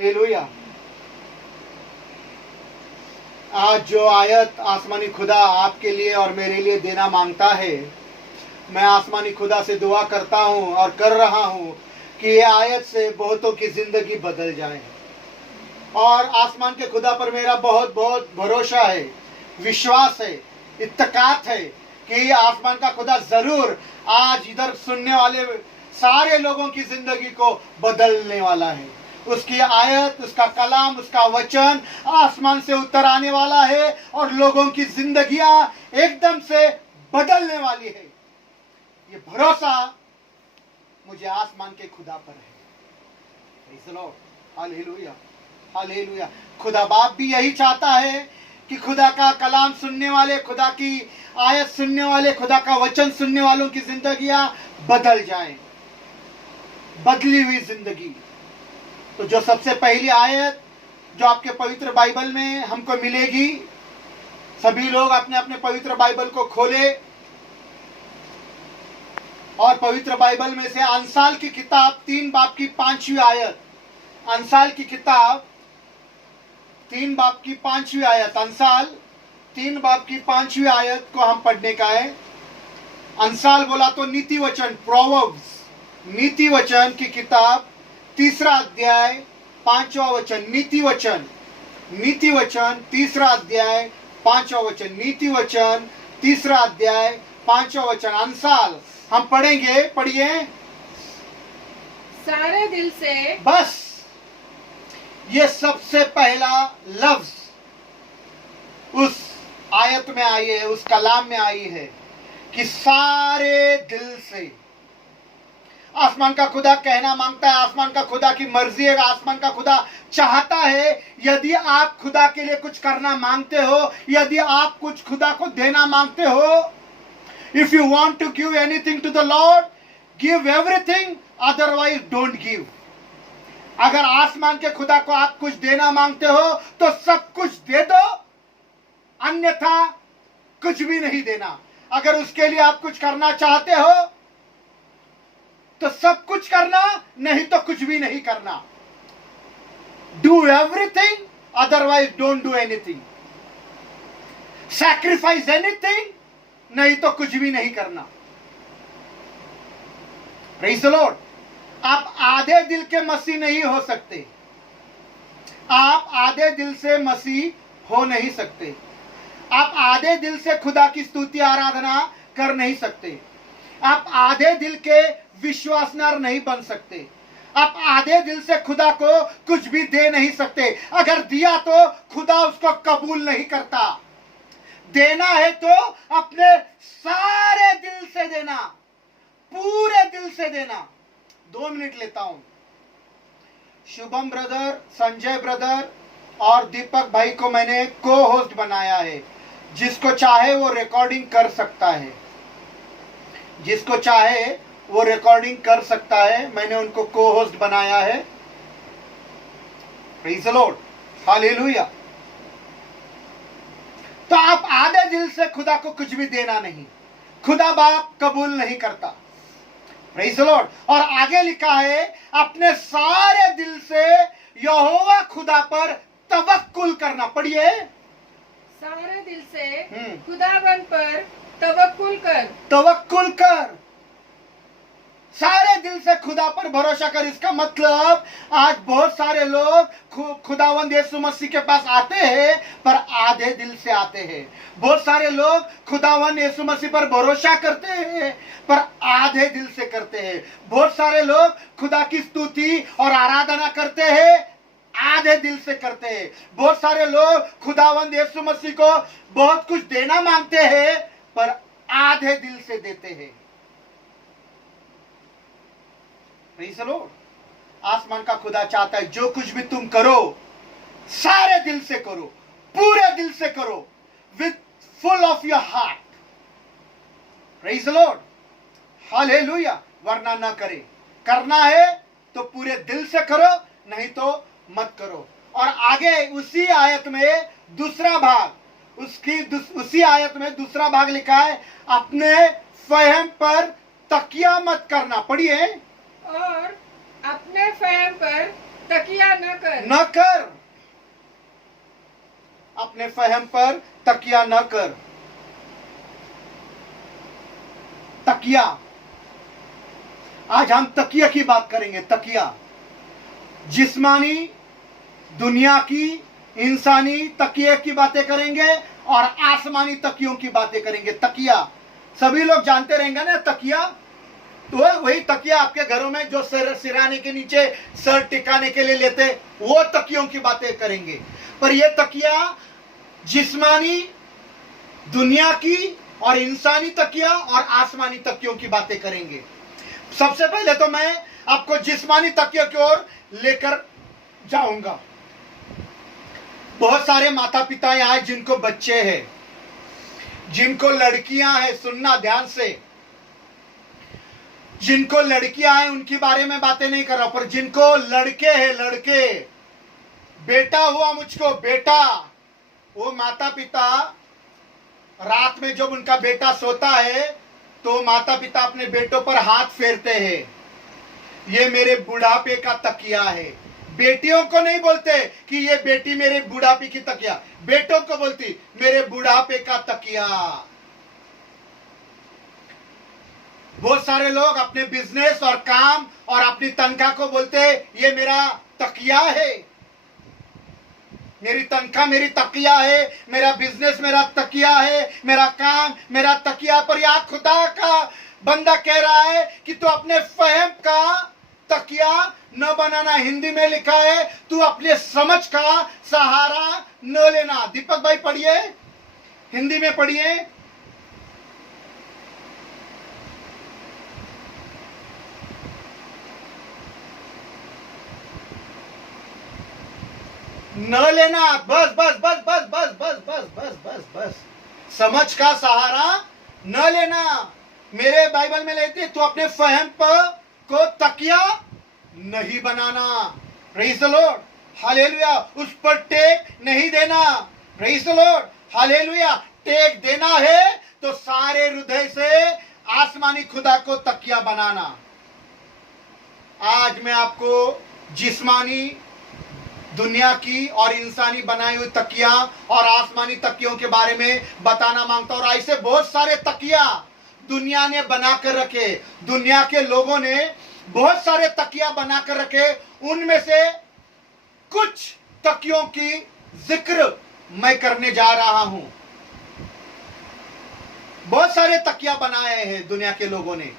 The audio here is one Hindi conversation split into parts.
हालेलुया। आज जो आयत आसमानी खुदा आपके लिए और मेरे लिए देना मांगता है, मैं आसमानी खुदा से दुआ करता हूं और कर रहा हूं कि ये आयत से बहुतों की जिंदगी बदल जाए। और आसमान के खुदा पर मेरा बहुत बहुत भरोसा है, विश्वास है, इत्तकात है कि आसमान का खुदा जरूर आज इधर सुनने वाले सारे लोगों की जिंदगी को बदलने वाला है। उसकी आयत, उसका कलाम, उसका वचन आसमान से उतर आने वाला है और लोगों की जिंदगियां एकदम से बदलने वाली है। ये भरोसा मुझे आसमान के खुदा पर है। Praise the lord, hallelujah, hallelujah. खुदा बाप भी यही चाहता है कि खुदा का कलाम सुनने वाले, खुदा की आयत सुनने वाले, खुदा का वचन सुनने वालों की जिंदगियां बदल जाएं, बदली हुई जिंदगी। तो जो सबसे पहली आयत जो आपके पवित्र बाइबल में हमको मिलेगी, सभी लोग अपने अपने पवित्र बाइबल को खोले और पवित्र बाइबल में से अंसाल की किताब 3 बाब की 5वीं आयत, अंसाल की किताब 3 बाब की 5वीं आयत, अंसाल 3 बाब की 5वीं आयत को हम पढ़ने का है। अंसाल बोला तो नीति वचन, प्रोवर्ब्स, नीति वचन की किताब 3रा अध्याय 5वां वचन, नीति वचन, नीति वचन 3रा अध्याय 5वां वचन, नीति वचन 3रा अध्याय 5वां वचन। अंसाल हम पढ़ेंगे, पढ़िए। सारे दिल से, बस ये सबसे पहला लफ्ज उस आयत में आई है, उस कलाम में आई है कि सारे दिल से। आसमान का खुदा कहना मांगता है, आसमान का खुदा की मर्जी है, आसमान का खुदा चाहता है यदि आप खुदा के लिए कुछ करना मांगते हो, यदि आप कुछ खुदा को देना मांगते हो, if you want to give anything to the lord, give everything, otherwise don't give. अगर आसमान के खुदा को आप कुछ देना मांगते हो तो सब कुछ दे दो, अन्यथा कुछ भी नहीं देना। अगर उसके लिए आप कुछ करना चाहते हो तो सब कुछ करना, नहीं तो कुछ भी नहीं करना। Do everything, otherwise don't do anything. Sacrifice anything, नहीं तो कुछ भी नहीं करना। Praise the Lord. आप आधे दिल के मसीह नहीं हो सकते, आप आधे दिल से मसीह हो नहीं सकते, आप आधे दिल से खुदा की स्तुति आराधना कर नहीं सकते, आप आधे दिल के विश्वासनार नहीं बन सकते, आप आधे दिल से खुदा को कुछ भी दे नहीं सकते। अगर दिया तो खुदा उसको कबूल नहीं करता। देना है तो अपने सारे दिल से देना, पूरे दिल से देना। 2 मिनट लेता हूं। शुभम ब्रदर, संजय ब्रदर और दीपक भाई को मैंने को होस्ट बनाया है। जिसको चाहे वो रिकॉर्डिंग कर सकता है, जिसको चाहे वो रिकॉर्डिंग कर सकता है। मैंने उनको को होस्ट बनाया है। Praise the lord, hallelujah. तो आप आधे दिल से खुदा को कुछ भी देना नहीं, खुदा बाप कबूल नहीं करता। Praise the Lord. और आगे लिखा है अपने सारे दिल से यहोवा खुदा पर तवक्कुल करना। पढ़िए। सारे दिल से खुदावन पर तवक्कुल कर, तवक्कुल कर, सारे दिल से खुदा पर भरोसा कर। इसका मतलब आज बहुत सारे लोग खुदावंद यीशु मसीह के पास आते हैं पर आधे दिल से आते हैं। बहुत सारे लोग खुदावंद यीशु मसीह पर भरोसा करते हैं पर आधे दिल से करते हैं। बहुत सारे लोग खुदा की स्तुति और आराधना करते हैं, आधे दिल से करते हैं। बहुत सारे लोग खुदावंद यीशु मसीह को बहुत कुछ देना मांगते हैं पर आधे दिल से देते हैं। Praise the Lord. आसमान का खुदा चाहता है जो कुछ भी तुम करो सारे दिल से करो, पूरे दिल से करो, with full of your heart. Praise the lord, hallelujah. वरना ना करे। करना है तो पूरे दिल से करो, नहीं तो मत करो। और आगे उसी आयत में दूसरा भाग, उसी आयत में दूसरा भाग लिखा है अपने फहम पर तकिया मत करना। पढ़िए। और अपने फहम पर तकिया न कर। न कर, अपने फहम पर तकिया न कर। तकिया, आज हम तकिया की बात करेंगे। तकिया, जिस्मानी, दुनिया की, इंसानी तकिए की बातें करेंगे और आसमानी तकियों की बातें करेंगे। तकिया सभी लोग जानते रहेंगे ना। तकिया तो वही तकिया आपके घरों में जो सिराने के नीचे सर टिकाने के लिए लेते, वो तकियों की बातें करेंगे। पर ये तकिया जिस्मानी, दुनिया की और इंसानी तकिया और आसमानी तकियों की बातें करेंगे। सबसे पहले तो मैं आपको जिस्मानी तकियों की ओर लेकर जाऊंगा। बहुत सारे माता पिता यहाँ हैं जिनको बच्चे हैं, जिनको लड़कियां हैं, सुनना ध्यान से, जिनको लड़कियां हैं उनके बारे में बातें नहीं कर रहा, पर जिनको लड़के हैं, लड़के, बेटा हुआ मुझको बेटा, वो माता पिता रात में जब उनका बेटा सोता है तो माता पिता अपने बेटों पर हाथ फेरते हैं, ये मेरे बुढ़ापे का तकिया है। बेटियों को नहीं बोलते कि ये बेटी मेरे बुढ़ापे की तकिया, बेटों को बोलती मेरे बुढ़ापे का तकिया। बहुत सारे लोग अपने बिजनेस और काम और अपनी तनख्वाह को बोलते ये मेरा तकिया है, मेरी तनख्वाह मेरी तकिया है, मेरा बिजनेस मेरा तकिया है, मेरा काम मेरा तकिया। पर यह खुदा का बंदा कह रहा है कि तू अपने फहम का तकिया न बनाना। हिंदी में लिखा है तू अपने समझ का सहारा न लेना। दीपक भाई पढ़िए, हिंदी में पढ़िए। न लेना, बस बस बस बस बस बस बस बस बस बस, समझ का सहारा न लेना। मेरे बाइबल में लेते तू अपने फहम पर को तकिया नहीं बनाना। Praise the lord, hallelujah. उस पर टेक नहीं देना। Praise the lord, hallelujah. टेक देना है तो सारे हृदय से आसमानी खुदा को तकिया बनाना। आज मैं आपको जिस्मानी, दुनिया की और इंसानी बनाई हुई तकिया और आसमानी तकियों के बारे में बताना मांगता हूं। और ऐसे बहुत सारे तकिया दुनिया ने बनाकर रखे, दुनिया के लोगों ने बहुत सारे तकिया बनाकर रखे। उनमें से कुछ तकियों की जिक्र मैं करने जा रहा हूं। बहुत सारे तकिया बनाए हैं दुनिया के लोगों ने,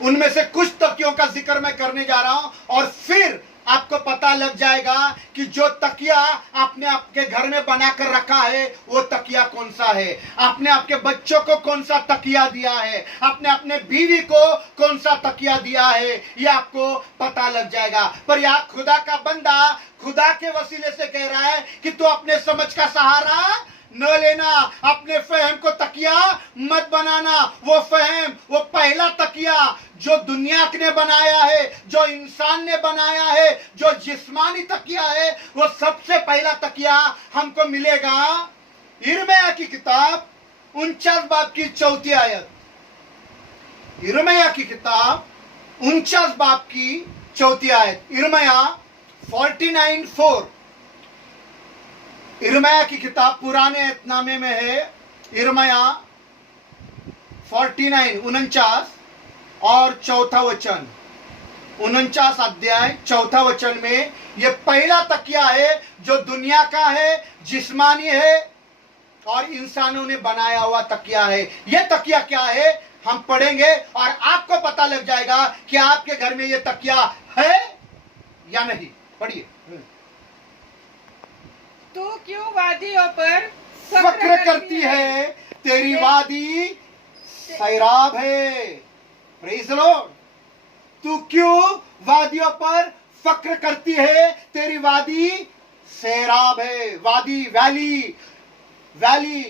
उनमें से कुछ तकियों का जिक्र मैं करने जा रहा हूं। और फिर आपको पता लग जाएगा कि जो तकिया आपने आपके घर में बनाकर रखा है वो तकिया कौन सा है। आपने आपके बच्चों को कौन सा तकिया दिया है, आपने अपने बीवी को कौन सा तकिया दिया है, ये आपको पता लग जाएगा। पर यह खुदा का बंदा खुदा के वसीले से कह रहा है कि तू अपने समझ का सहारा न लेना, अपने फहम को तकिया मत बनाना। वो फहम, वो पहला तकिया जो दुनिया ने बनाया है, जो इंसान ने बनाया है, जो जिस्मानी तकिया है, वो सबसे पहला तकिया हमको मिलेगा यिर्मयाह की किताब 49 बाब की 4 आयत। यिर्मयाह की किताब 49 बाब की 4 आयत। यिर्मयाह 49:4। यिर्मयाह की किताब पुराने एतनामे में है। यिर्मयाह 49 49 और 4 वचन, 49 अध्याय 4 वचन में यह पहला तकिया है जो दुनिया का है, जिस्मानी है और इंसानों ने बनाया हुआ तकिया है। यह तकिया क्या है हम पढ़ेंगे और आपको पता लग जाएगा कि आपके घर में यह तकिया है या नहीं। पढ़िए। तू क्यों वादियों पर फक्र करती है, तेरी वादी सैराब है। Praise the Lord. तू क्यों वादियों पर फक्र करती है, तेरी वादी सैराब है। वादी, valley, valley,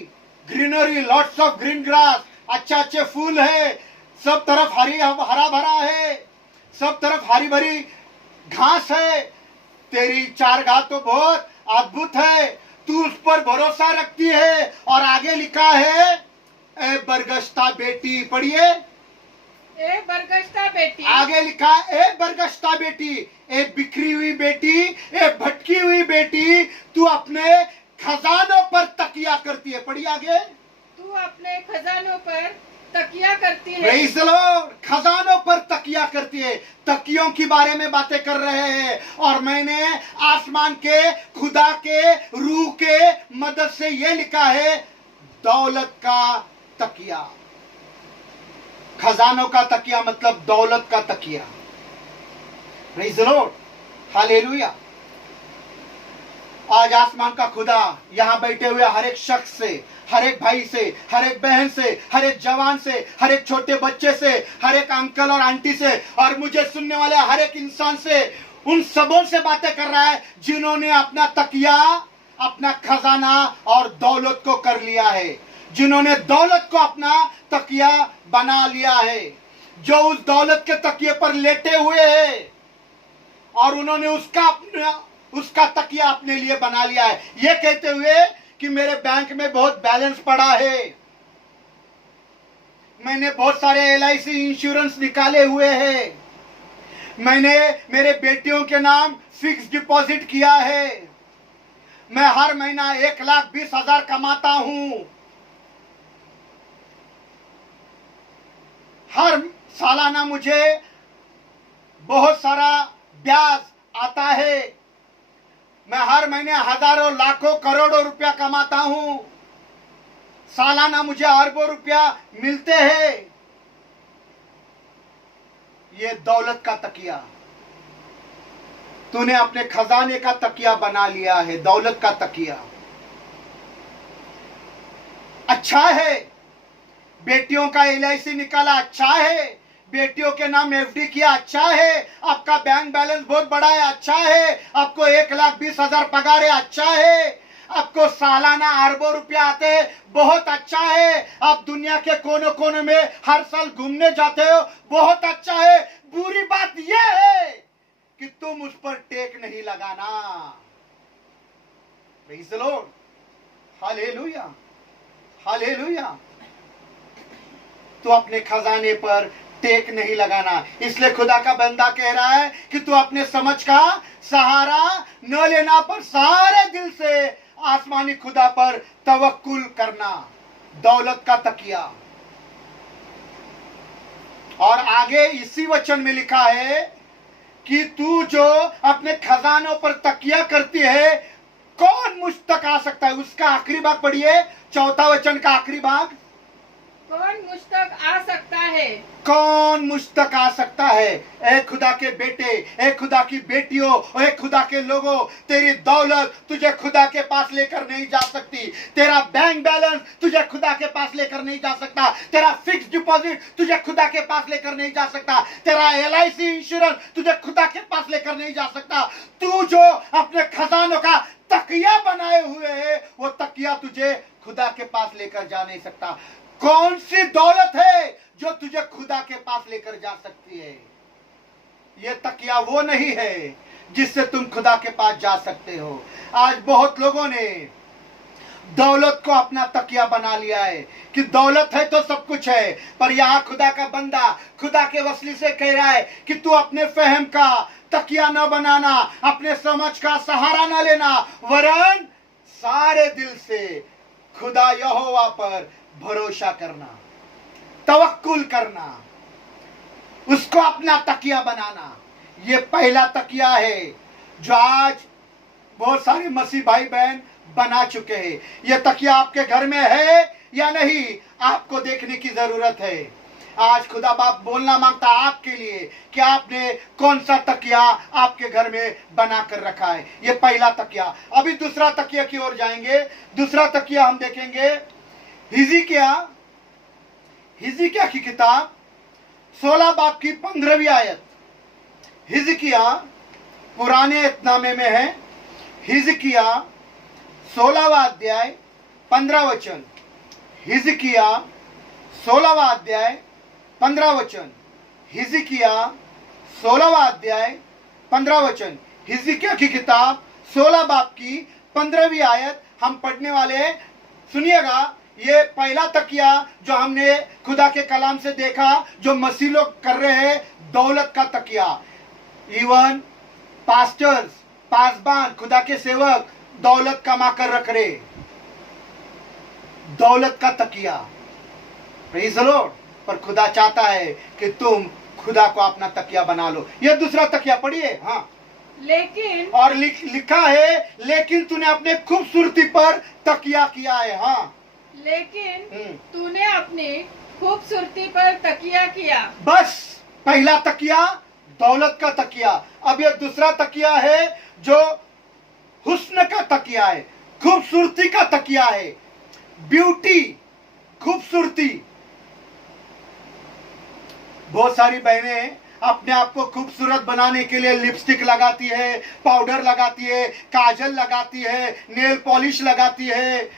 greenery, lots of green grass, अच्छे अच्छे फूल है, सब तरफ हरा भरा है, सब तरफ हरी भरी घास है। तेरी चारगाह तो बहुत अद्भुत है, तू उस पर भरोसा रखती है। और आगे लिखा है ए बरगश्ता बेटी। पढ़िए। ए बरगश्ता बेटी। आगे लिखा ए बरगश्ता बेटी, ए बिखरी हुई बेटी, ए भटकी हुई बेटी, तू अपने खजानों पर तकिया करती है। पढ़िए आगे। तू अपने खजानों पर तकिया करती है। Praise the Lord. खजानों पर तकिया करती है। तकियों के बारे में बातें कर रहे हैं, और मैंने आसमान के खुदा के रूह के मदद से यह लिखा है, दौलत का तकिया। खजानों का तकिया मतलब दौलत का तकिया। Praise the lord, hallelujah. आज आसमान का खुदा यहां बैठे हुए हर एक शख्स से, हर एक भाई से, हर एक बहन से, हर एक जवान से, हर एक छोटे बच्चे से, हर एक अंकल और आंटी से, और मुझे सुनने वाले हर एक इंसान से, उन सबों से बातें कर रहा है जिन्होंने अपना तकिया, अपना खजाना और दौलत को कर लिया है, जिन्होंने दौलत को अपना तकिया बना लिया है, जो उस दौलत के तकिए पर लेटे हुए हैं और उन्होंने उसका तकिया अपने लिए बना लिया है, ये कहते हुए कि मेरे बैंक में बहुत बैलेंस पड़ा है, मैंने बहुत सारे LIC इंश्योरेंस निकाले हुए हैं, मैंने मेरे बेटियों के नाम फिक्स डिपॉजिट किया है, मैं हर महीना 1,20,000 कमाता हूं, हर सालाना मुझे बहुत सारा ब्याज आता है, मैं हर महीने हजारों लाखों करोड़ों रुपया कमाता हूं, सालाना मुझे अरबों रुपया मिलते हैं। ये दौलत का तकिया, तूने अपने खजाने का तकिया बना लिया है, दौलत का तकिया। अच्छा है, बेटियों का LIC निकाला, अच्छा है, बेटियों के नाम FD किया, अच्छा है, आपका बैंक बैलेंस बहुत बड़ा है, अच्छा है, आपको 1,20,000 पगार है, अच्छा है, आपको सालाना अरबों रुपया आते हैं, बहुत अच्छा है, आप दुनिया के कोने कोने में हर साल घूमने जाते हो, बहुत अच्छा है। बुरी बात यह है कि तुम उस पर टेक नहीं लगाना। Praise the lord, hallelujah, hallelujah. तो अपने खजाने पर टेक नहीं लगाना। इसलिए खुदा का बंदा कह रहा है कि तू अपने समझ का सहारा न लेना, पर सारे दिल से आसमानी खुदा पर तवक्कुल करना, दौलत का तकिया। और आगे इसी वचन में लिखा है कि तू जो अपने खजानों पर तकिया करती है, कौन मुझ तक आ सकता है? उसका आखिरी भाग पढ़िए, 4वां वचन का आखिरी भाग। कौन मुझ तक आ सकता है? कौन मुझ तक आ सकता है? ए खुदा के बेटे, ए खुदा की बेटियों, ए खुदा के लोगों, तेरी दौलत तुझे खुदा के पास लेकर नहीं जा सकती, तेरा बैंक बैलेंस तुझे खुदा के पास लेकर नहीं जा सकता, तेरा फिक्स डिपॉजिट तुझे खुदा के पास लेकर नहीं जा सकता, तेरा LIC इंश्योरेंस तुझे खुदा के पास लेकर नहीं जा सकता। तू जो अपने खजानों का तकिया बनाए हुए है, वो तकिया तुझे खुदा के पास लेकर जा नहीं सकता। कौन सी दौलत है जो तुझे खुदा के पास लेकर जा सकती है? यह तकिया वो नहीं है जिससे तुम खुदा के पास जा सकते हो। आज बहुत लोगों ने दौलत को अपना तकिया बना लिया है कि दौलत है तो सब कुछ है, पर यहां खुदा का बंदा खुदा के वसीले से कह रहा है कि तू अपने फहम का तकिया न बनाना, अपने समझ का सहारा न लेना, वरन सारे दिल से खुदा यहोवा पर भरोसा करना, तवक्कुल करना, उसको अपना तकिया बनाना। ये पहला तकिया है जो आज बहुत सारे मसीह भाई बहन बना चुके हैं। ये तकिया आपके घर में है या नहीं, आपको देखने की जरूरत है। आज खुदा बाप बोलना मांगता है आपके लिए कि आपने कौन सा तकिया आपके घर में बना कर रखा है। ये पहला तकिया। अभी दूसरा तकिया की ओर जाएंगे। दूसरा तकिया हम देखेंगे हिजकिय्याह की किताब 16 बाब की 15वीं आयत। हिजकिय्याह पुराने नामे में है। हिजकिय्याह 16वां अध्याय 15 वचन। हिजकिय्याह 16वां अध्याय 15 वचन। हिजकिय्याह 16वां अध्याय 15 वचन। हिजकिय्याह की किताब 16 बाब की 15वीं आयत हम पढ़ने वाले। सुनिएगा, ये पहला तकिया जो हमने खुदा के कलाम से देखा, जो मसीह लोग कर रहे हैं, दौलत का तकिया। इवन पास्टर्स, पासबान, खुदा के सेवक दौलत कमा कर रख रहे, दौलत का तकिया। Praise the Lord. पर खुदा चाहता है कि तुम खुदा को अपना तकिया बना लो। यह दूसरा तकिया पढ़िए। हाँ, लेकिन और लिखा है, लेकिन तूने अपने खूबसूरती पर तकिया किया है। हाँ, लेकिन तूने अपनी खूबसूरती पर तकिया किया। बस पहला तकिया दौलत का तकिया, अब यह दूसरा तकिया है जो हुस्न का तकिया है, खूबसूरती का तकिया है। ब्यूटी, खूबसूरती। बहुत सारी बहनें अपने आप को खूबसूरत बनाने के लिए लिपस्टिक लगाती है, पाउडर लगाती है, काजल लगाती है, नेल पॉलिश लगाती है,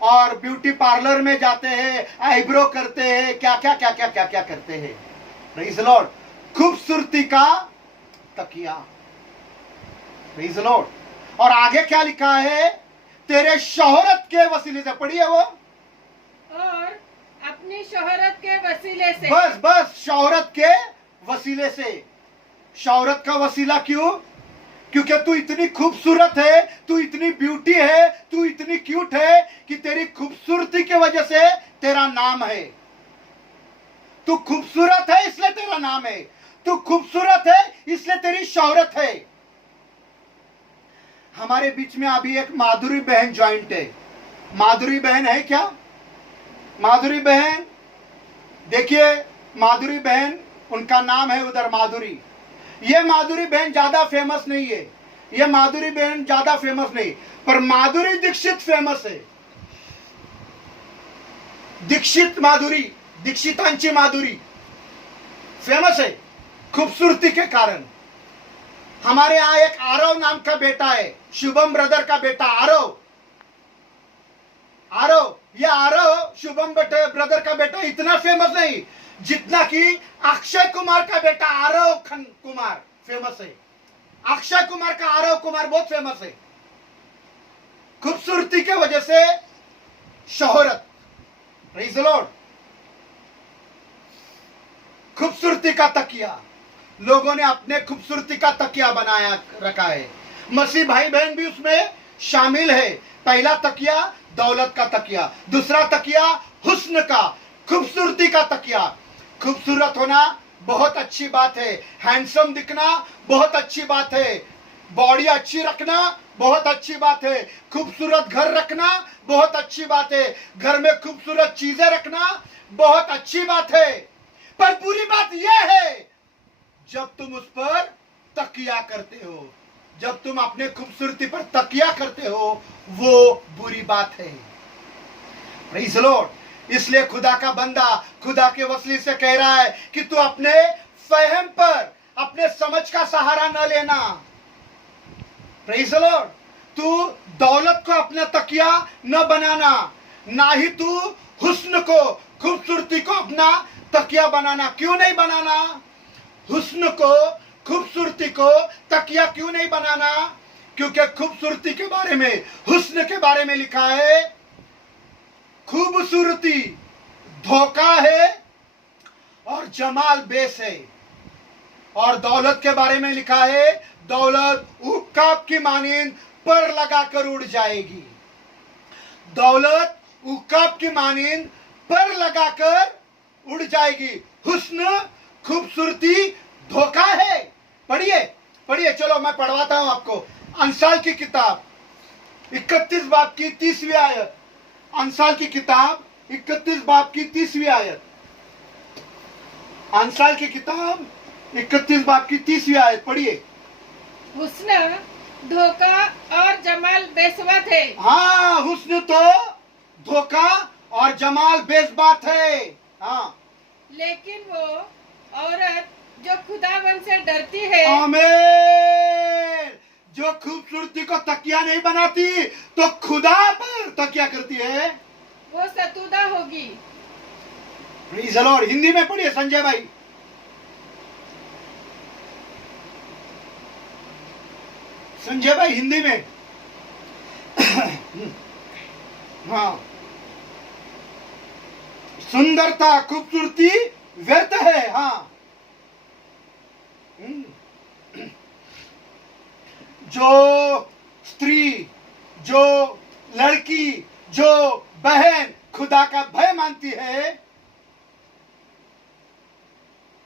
और ब्यूटी पार्लर में जाते हैं, आईब्रो करते हैं, क्या क्या क्या क्या क्या क्या करते हैं। Praise the Lord. खूबसूरती का तकिया। Praise the Lord. और आगे क्या लिखा है? तेरे शोहरत के वसीले से, पढ़िए वो, और अपनी शोहरत के वसीले से। बस बस, शोहरत के वसीले से। शोहरत का वसीला क्यों? क्योंकि तू इतनी खूबसूरत है, तू इतनी ब्यूटी है, तू इतनी क्यूट है कि तेरी खूबसूरती की वजह से तेरा नाम है। तू खूबसूरत है इसलिए तेरा नाम है, तू खूबसूरत है इसलिए तेरी शोहरत है। हमारे बीच में अभी एक माधुरी बहन ज्वाइंट है। माधुरी बहन है क्या? माधुरी बहन, देखिए माधुरी बहन, उनका नाम है उधर माधुरी। ये माधुरी बहन ज्यादा फेमस नहीं है, ये माधुरी बहन ज्यादा फेमस नहीं, पर माधुरी दीक्षित फेमस है। दीक्षित माधुरी, दीक्षितांची माधुरी फेमस है खूबसूरती के कारण। हमारे यहां एक आरव नाम का बेटा है, शुभम ब्रदर का बेटा आरव। आरव, ये आरव शुभम ब्रदर का बेटा इतना फेमस नहीं जितना कि अक्षय कुमार का बेटा आरव कुमार फेमस है। अक्षय कुमार का आरव कुमार बहुत फेमस है खूबसूरती के वजह से, शोहरत। Praise the Lord. खूबसूरती का तकिया, लोगों ने अपने खूबसूरती का तकिया बनाया रखा है। मसीह भाई बहन भी उसमें शामिल है। पहला तकिया दौलत का तकिया, दूसरा तकिया हुस्न का, खूबसूरती का तकिया। खूबसूरत होना बहुत अच्छी बात है, हैंडसम दिखना बहुत अच्छी बात है, बॉडी अच्छी रखना बहुत अच्छी बात है, खूबसूरत घर रखना बहुत अच्छी बात है, घर में खूबसूरत चीजें रखना बहुत अच्छी बात है। पर बुरी बात यह है जब तुम उस पर तकिया करते हो, जब तुम अपने खूबसूरती पर तकिया करते हो, वो बुरी बात है। Praise the Lord. इसलिए खुदा का बंदा खुदा के वसीले से कह रहा है कि तू अपने फहम पर, अपने समझ का सहारा न लेना। Praise the Lord. तू दौलत को अपना तकिया न बनाना, ना ही तू हुस्न को, खूबसूरती को अपना तकिया बनाना। क्यों नहीं बनाना? हुस्न को, खूबसूरती को तकिया क्यों नहीं बनाना? क्योंकि खूबसूरती के बारे में, हुस्न के बारे में लिखा है, खूबसूरती धोखा है और जमाल बेस है। और दौलत के बारे में लिखा है, दौलत उकाब की मानिंद पर लगाकर उड़ जाएगी। दौलत उकाब की मानिंद पर लगाकर उड़ जाएगी। हुस्न, खूबसूरती धोखा है। पढ़िए पढ़िए, चलो मैं पढ़वाता हूं आपको। अंसाल की किताब 31 बाब की 30वीं आयत। अंसाल की किताब 31 बाब की 30वीं आयत। अंसाल की किताब 31 बाब की 30वीं आयत पढ़िए। हुस्न, धोखा और जमाल बेसवत है। हाँ, हुस्न तो धोखा और जमाल बेसबात है। हाँ, लेकिन वो औरत जो खुदावन से डरती है, आमीन, जो खूबसूरती को तकिया नहीं बनाती तो खुदा पर तकिया करती है, वो सतुदा होगी। Praise the Lord. हिंदी में पढ़िए संजय भाई। संजय भाई हिंदी में। हाँ, सुंदरता, खूबसूरती व्यर्थ है। हाँ, जो स्त्री, जो लड़की, जो बहन खुदा का भय मानती है,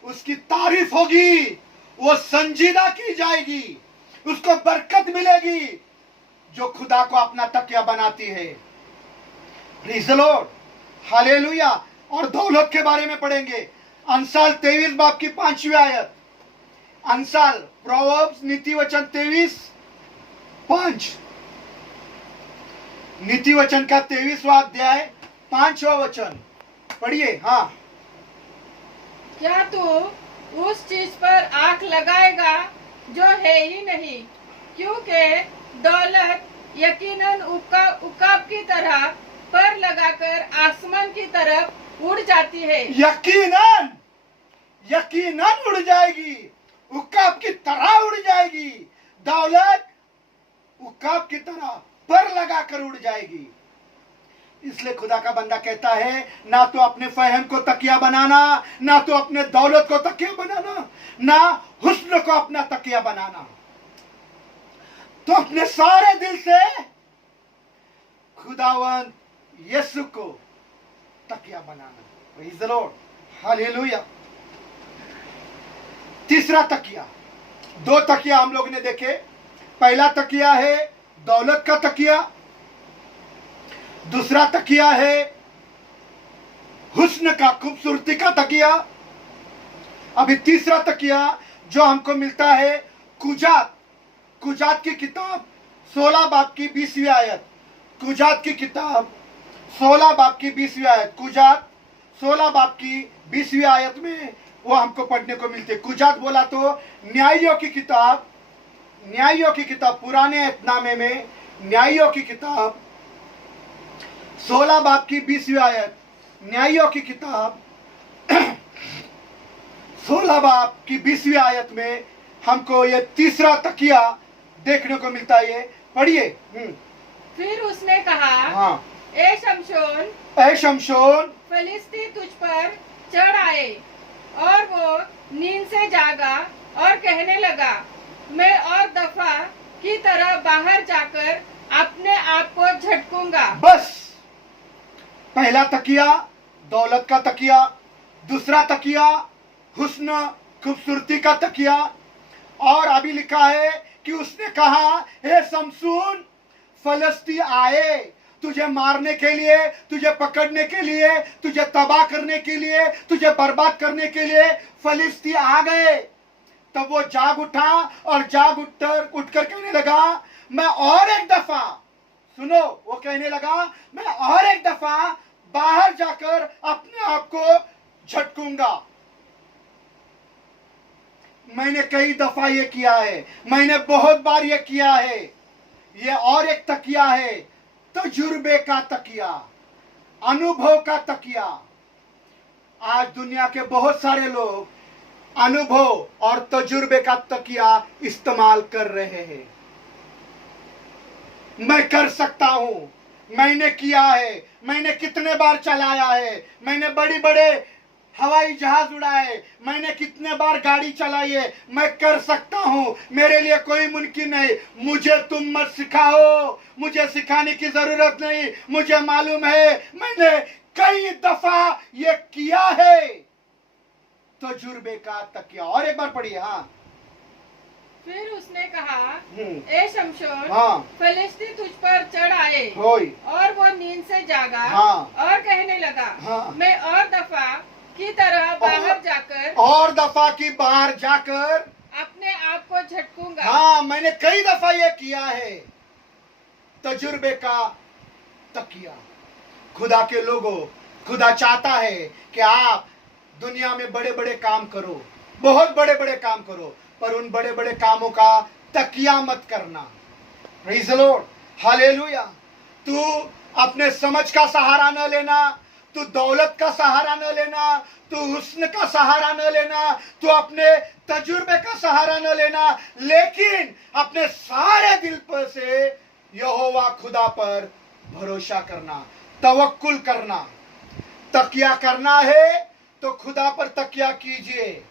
उसकी तारीफ होगी, वो संजीदा की जाएगी, उसको बरकत मिलेगी जो खुदा को अपना तकिया बनाती है। Praise the lord, hallelujah. और दौलत के बारे में पढ़ेंगे। अंसाल 23 बाब की 5वीं आयत। अंसाल, प्रोवर्ब्स, नीति वचन 23:5। नीति वचन का 23वां अध्याय 5वां वचन पढ़िए। हाँ। क्या तू उस चीज पर आंख लगाएगा जो है ही नहीं, क्योंकि दौलत यकीनन उकाब की तरह पर लगाकर आसमान की तरफ उड़ जाती है। यकीनन, यकीनन उड़ जाएगी, उकाब की तरह उड़ जाएगी। दौलत उकाब की तरह पर लगाकर उड़ जाएगी। इसलिए खुदा का बंदा कहता है, ना तो अपने फहम को तकिया बनाना, ना तो अपने दौलत को तकिया बनाना, ना हुस्न को अपना तकिया बनाना, तो अपने सारे दिल से खुदावन यीशु को तकिया बनाना। Praise the lord, hallelujah. तीसरा तकिया, 2 तकिया हम लोग ने देखे। पहला तकिया है दौलत का तकिया, दूसरा तकिया है हुस्न का, खूबसूरती का तकिया। अभी तीसरा तकिया जो हमको मिलता है कुजात, कुजात की किताब 16 बाब की 20वीं आयत। कुजात की किताब 16 बाब की 20वीं आयत। कुजात 16 बाब की 20वीं आयत में वो हमको पढ़ने को मिलते। कुजात बोला तो न्यायियों की किताब, न्यायियों की किताब, पुराने एतनामे में न्यायियों की किताब 16 बाब की 20वीं आयत। न्यायियों की किताब 16 बाब की 20वीं आयत में हमको ये तीसरा तकिया देखने को मिलता है। ये पढ़िए। फिर उसने कहा, हाँ, ए शमशोन, ए शमशोन, फलिस्ती तुझ पर चढ़ आए। और वो नींद से जागा और कहने लगा, मैं और दफा की तरह बाहर जाकर अपने आप को झटकूंगा। बस पहला तकिया दौलत का तकिया, दूसरा तकिया हुस्न खूबसूरती का तकिया, और अभी लिखा है कि उसने कहा, हे शमशोन, फलिस्ती आए तुझे मारने के लिए, तुझे पकड़ने के लिए, तुझे तबाह करने के लिए, तुझे बर्बाद करने के लिए फलिस्ती आ गए। तब वो जाग उठा और जाग उठकर कहने लगा, मैं और एक दफा, सुनो, वो कहने लगा, मैं और एक दफा बाहर जाकर अपने आप को झटकूंगा। मैंने कई दफा ये किया है, मैंने बहुत बार ये किया है। ये और एक तकिया है, तजुर्बे का तकिया, अनुभव का तकिया। आज दुनिया के बहुत सारे लोग अनुभव और तजुर्बे का तकिया इस्तेमाल कर रहे हैं। मैं कर सकता हूं, मैंने किया है, मैंने कितने बार चलाया है, मैंने बड़ी बड़े हवाई जहाज उड़ाए, मैंने कितने बार गाड़ी चलाई है, मैं कर सकता हूं, मेरे लिए कोई मुमकिन नहीं, मुझे तुम मत सिखाओ, मुझे सिखाने की जरूरत नहीं, मुझे मालूम है, मैंने कई दफा ये किया है। तजुर्बे का तकिया। और एक बार पढ़िए। हाँ। फिर उसने कहा, ए शमशोन, हाँ, फलिस्ती तुझ पर चढ़ आए। होई। और वो नींद से जागा। हाँ, और कहने लगा, हाँ, मैं और दफा की तरह बाहर जाकर, और दफा की बाहर जाकर अपने आप को झटकूंगा। हाँ, मैंने कई दफा ये किया है। तजुर्बे का तकिया। खुदा के लोगों, खुदा चाहता है कि आप दुनिया में बड़े बड़े काम करो, बहुत बड़े बड़े काम करो, पर उन बड़े बड़े कामों का तकिया मत करना। Praise the lord, hallelujah. तू अपने समझ का सहारा न लेना, तू दौलत का सहारा न लेना, तू हुस्न का सहारा न लेना, तू अपने तजुर्बे का सहारा न लेना, लेकिन अपने सारे दिल पर से यहोवा खुदा पर भरोसा करना, तवक्कुल करना। तकिया करना है तो खुदा पर तकिया कीजिए।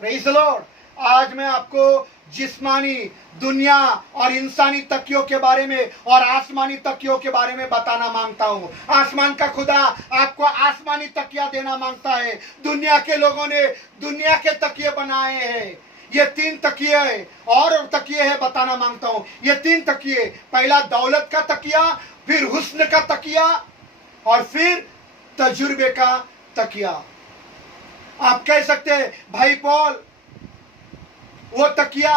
Praise the Lord. आज मैं आपको जिस्मानी दुनिया और इंसानी तकियों के बारे में और आसमानी तकियों के बारे में बताना मांगता हूं। आसमान का खुदा आपको आसमानी तकिया देना मांगता है। दुनिया के लोगों ने दुनिया के तकिए बनाए हैं। ये 3 तकिए और तकिए हैं, बताना मांगता हूं। ये 3 तकिए, पहला दौलत का तकिया, फिर हुस्न का तकिया और फिर तजुर्बे का तकिया। आप कह सकते हैं भाई पॉल, वो तकिया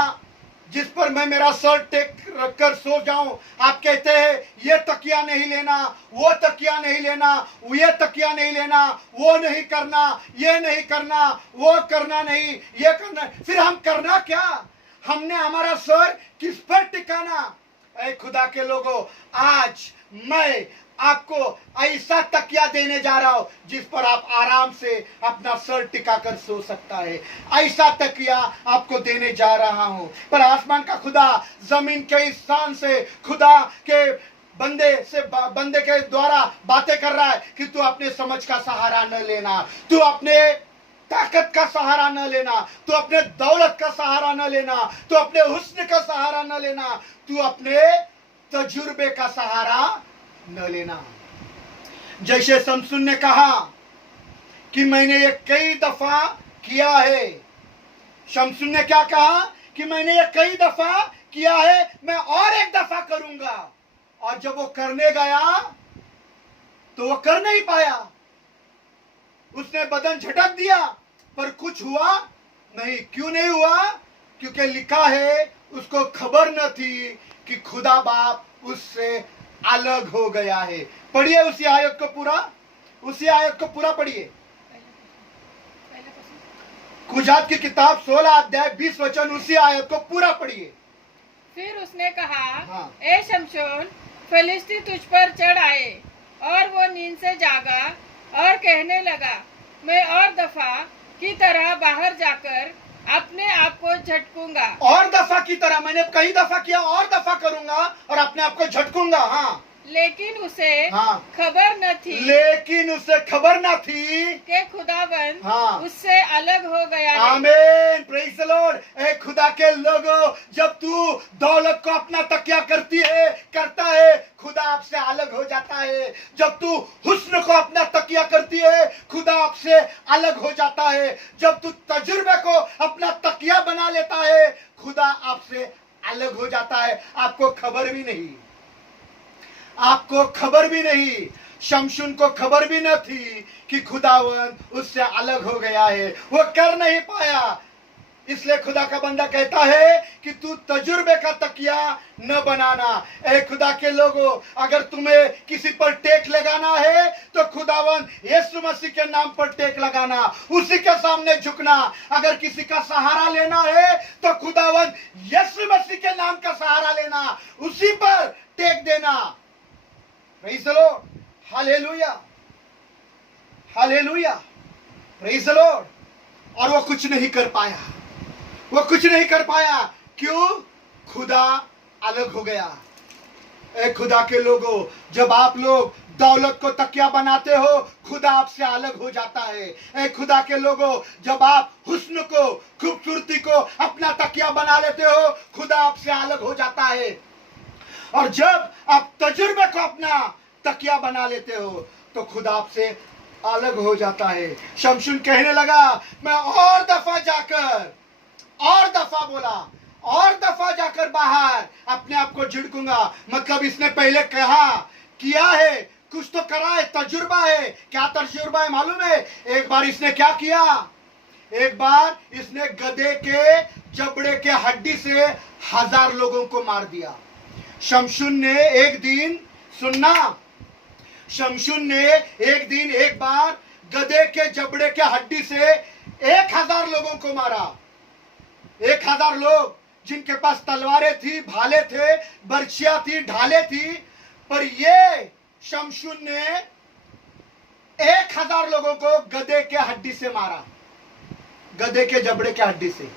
जिस पर मैं मेरा सर टेक रखकर सो जाऊं, आप कहते हैं ये तकिया नहीं लेना, वो तकिया नहीं लेना, ये तकिया नहीं लेना, वो नहीं करना, ये नहीं करना, वो करना नहीं, ये करना। फिर हम करना क्या? हमने हमारा सर किस पर टिकाना? ऐ खुदा के लोगों, आज मैं आपको ऐसा तकिया देने जा रहा हूं जिस पर आप आराम से अपना सर टिकाकर सो सकता है। ऐसा तकिया आपको देने जा रहा हूं। पर आसमान का खुदा जमीन के इस स्थान से खुदा के बंदे के द्वारा बातें कर रहा है कि तू अपने समझ का सहारा न लेना, तू अपने ताकत का सहारा न लेना, तू अपने दौलत का सहारा न लेना, तू अपने हुस्न का सहारा न लेना, तू अपने तजुर्बे का सहारा न लेना। जैसे शमसून ने कहा कि मैंने ये कई दफा किया है। शमसून ने क्या कहा कि मैंने ये कई दफा किया है, मैं और एक दफा करूंगा। और जब वो करने गया तो वो कर नहीं पाया। उसने बदन झटक दिया पर कुछ हुआ नहीं। क्यों नहीं हुआ? क्योंकि लिखा है उसको खबर न थी कि खुदा बाप उससे अलग हो गया है। पढ़िए उसी आयत को पूरा, उसी आयत को पूरा पढ़िए। कुजात की किताब 16 अध्याय 20 वचन, उसी आयत को पूरा पढ़िए। फिर उसने कहा, हाँ। ए शमशोन, फिलिस्ती तुझ पर चढ़ आए। और वो नींद से जागा और कहने लगा, मैं और दफा की तरह बाहर जाकर अपने आप को झटकूंगा। और दफा की तरह, मैंने कई दफा किया, और दफा करूंगा और अपने आप को झटकूंगा। हाँ, लेकिन उसे हाँ। खबर न थी, लेकिन उसे खबर न थी कि खुदावन हाँ। उससे अलग हो गया है। आमीन, प्रेज़ द लॉर्ड। ए खुदा के लोगों, जब तू दौलत को अपना तकिया करता है, खुदा आपसे अलग हो जाता है। जब तू हुस्न को अपना तकिया करती है, खुदा आपसे अलग हो जाता है। जब तू तजुर्बे को अपना तकिया बना लेता है, खुदा आपसे अलग हो जाता है। आपको खबर भी नहीं, आपको खबर भी नहीं। शमशून को खबर भी न थी कि खुदावन उससे अलग हो गया है। वो कर नहीं पाया। इसलिए खुदा का बंदा कहता है कि तू तजुर्बे का तकिया न बनाना। ए खुदा के लोगों, अगर तुम्हें किसी पर टेक लगाना है तो खुदावन यीशु मसीह के नाम पर टेक लगाना, उसी के सामने झुकना। अगर किसी का सहारा लेना है तो खुदावन यीशु मसीह के नाम का सहारा लेना, उसी पर टेक देना। Praise the lord, hallelujah, hallelujah, praise the Lord. और वो कुछ नहीं कर पाया, वो कुछ नहीं कर पाया। क्यों? खुदा अलग हो गया। ए खुदा के लोगों, जब आप लोग दौलत को तकिया बनाते हो, खुदा आपसे अलग हो जाता है। ए खुदा के लोगों, जब आप हुस्न को, खूबसूरती को अपना तकिया बना लेते हो, खुदा आपसे अलग हो जाता है। और जब आप तजुर्बे को अपना तकिया बना लेते हो तो खुदा आपसे अलग हो जाता है। शमशून कहने लगा, मैं और दफा जाकर, और दफा बोला, और दफा जाकर बाहर अपने आप को झिड़कूंगा। मतलब इसने पहले कहा, किया है, कुछ तो करा है, तजुर्बा है। क्या तजुर्बा है मालूम है? एक बार इसने क्या किया? एक बार इसने गधे के जबड़े के हड्डी से 1000 लोगों को मार दिया। शमशून ने एक दिन, सुनना, शमशून ने एक बार गधे के जबड़े के हड्डी से 1000 लोगों को मारा। 1000 लोग जिनके पास तलवारें थी, भाले थे, बर्छियां थी, ढाले थी। पर ये शमशून ने 1000 लोगों को गधे के हड्डी से मारा, गधे के जबड़े के हड्डी से।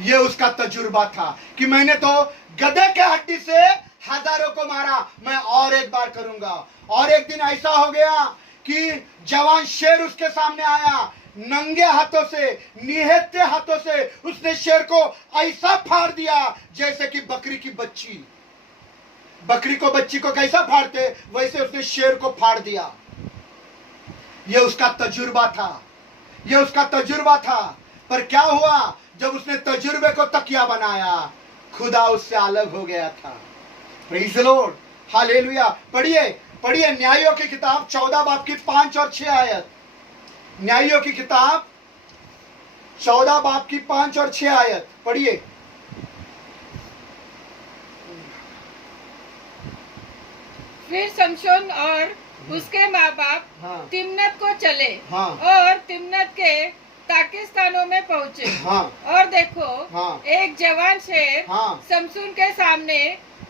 ये उसका तजुर्बा था कि मैंने तो गधे के हड्डी से हजारों को मारा, मैं और एक बार करूंगा। और एक दिन ऐसा हो गया कि जवान शेर उसके सामने आया, नंगे हाथों से, निहत्थे हाथों से उसने शेर को ऐसा फाड़ दिया जैसे कि बकरी की बच्ची, बकरी को बच्ची को कैसा फाड़ते वैसे उसने शेर को फाड़ दिया। यह उसका तजुर्बा था, यह उसका तजुर्बा था। पर क्या हुआ, जब उसने तजुर्बे को तकिया बनाया, खुदा उससे अलग हो गया था। Praise the lord, hallelujah. पढ़िए पढ़िए न्यायों की किताब 14 बाब की 5 और 6 आयत। न्यायों की किताब 14 बाब की 5 और 6 आयत पढ़िए। फिर शमशोन और उसके माँ बाप हाँ। तिम्नत को चले हाँ। और तिम्नत के ताकिस्तानों में पहुँचे। हाँ। और देखो, हाँ। एक जवान शेर हाँ। शमशून के सामने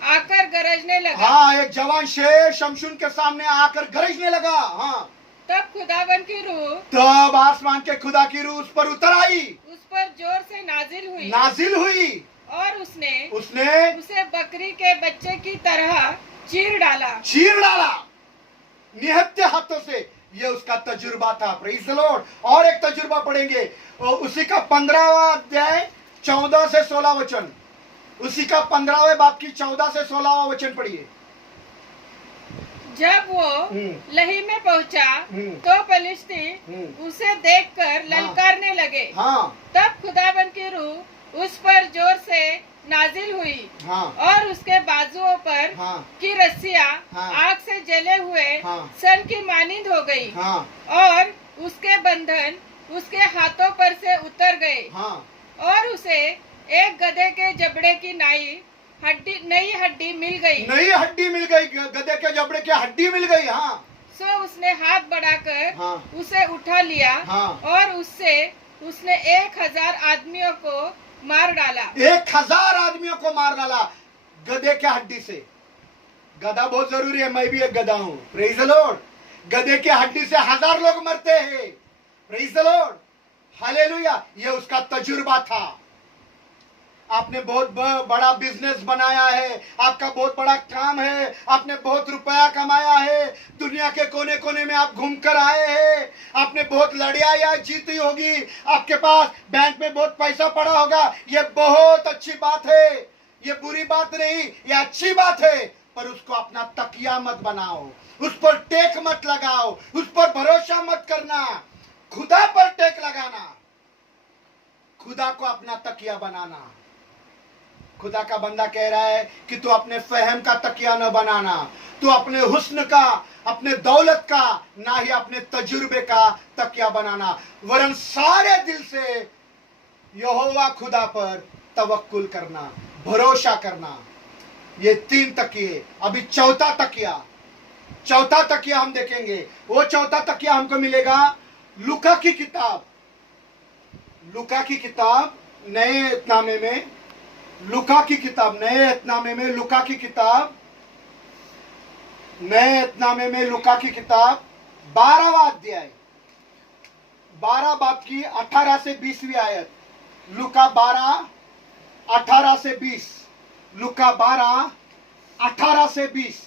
आकर गरजने लगा। हाँ, एक जवान शेर शमशून के सामने आकर गरजने लगा। हाँ। तब खुदावन की रूह तब आसमान के खुदा की रूह उस पर उतर आई, उस पर जोर से नाजिल हुई और उसने उसे बकरी के बच्चे की तरह चीर डाला निहत्थे हाथों से। ये उसका तजुर्बा था। Praise the Lord. और एक तजुर्बा पढ़ेंगे, उसी का 15वां अध्याय 14 से 16 वचन। उसी का 15वें बाब की 14 से 16वां वचन पढ़िए। जब वो लही में पहुंचा तो फलिश्ती उसे देखकर ललकारने लगे। हाँ। तब खुदावन की रूह उस पर जोर से नाजिल हुई। हाँ। और उसके बाजुओं पर हाँ। की रस्सियां आग से जले हुए सन की मानिंद हो गई। और उसके बंधन उसके हाथों पर से उतर गए। और उसे एक गधे के जबड़े की नई हड्डी मिल गई। गधे के जबड़े की हड्डी मिल गई। हाँ। सो उसने हाथ बढ़ाकर उसे उठा लिया। और उसने 1000 आदमियों को मार डाला। 1000 आदमियों को मार डाला गधे के हड्डी से। गधा बहुत जरूरी है, मैं भी एक गधा हूं। Praise the Lord. गधे के हड्डी से 1000 लोग मरते हैं। Praise the lord, hallelujah. ये उसका तजुर्बा था। आपने बहुत बड़ा बिजनेस बनाया है, आपका बहुत बड़ा काम है, आपने बहुत रुपया कमाया है, दुनिया के कोने कोने में आप घूम कर आए हैं, आपने बहुत लड़ाइयाँ जीती होगी, आपके पास बैंक में बहुत पैसा पड़ा होगा। ये बहुत अच्छी बात है, ये बुरी बात नहीं, ये अच्छी बात है। पर उसको अपना तकिया मत बनाओ, उस पर टेक मत लगाओ, उस पर भरोसा मत करना। खुदा पर टेक लगाना, खुदा को अपना तकिया बनाना। खुदा का बंदा कह रहा है कि तू अपने फहम का तकिया न बनाना, तू अपने हुस्न का, अपने दौलत का, ना ही अपने तजुर्बे का तकिया बनाना, वरन सारे दिल से यहोवा खुदा पर तवक्कुल करना, भरोसा करना। ये 3 तकिए। अभी चौथा तकिया हम देखेंगे। वो चौथा तकिया हमको मिलेगा लूका की किताब नए एतनामे में। लूका की किताब नए एतनामे में लूका की किताब 12वां अध्याय 12 बाब की 18 से 20वीं आयत। लूका 12 18 से 20। लूका 12 18 से 20।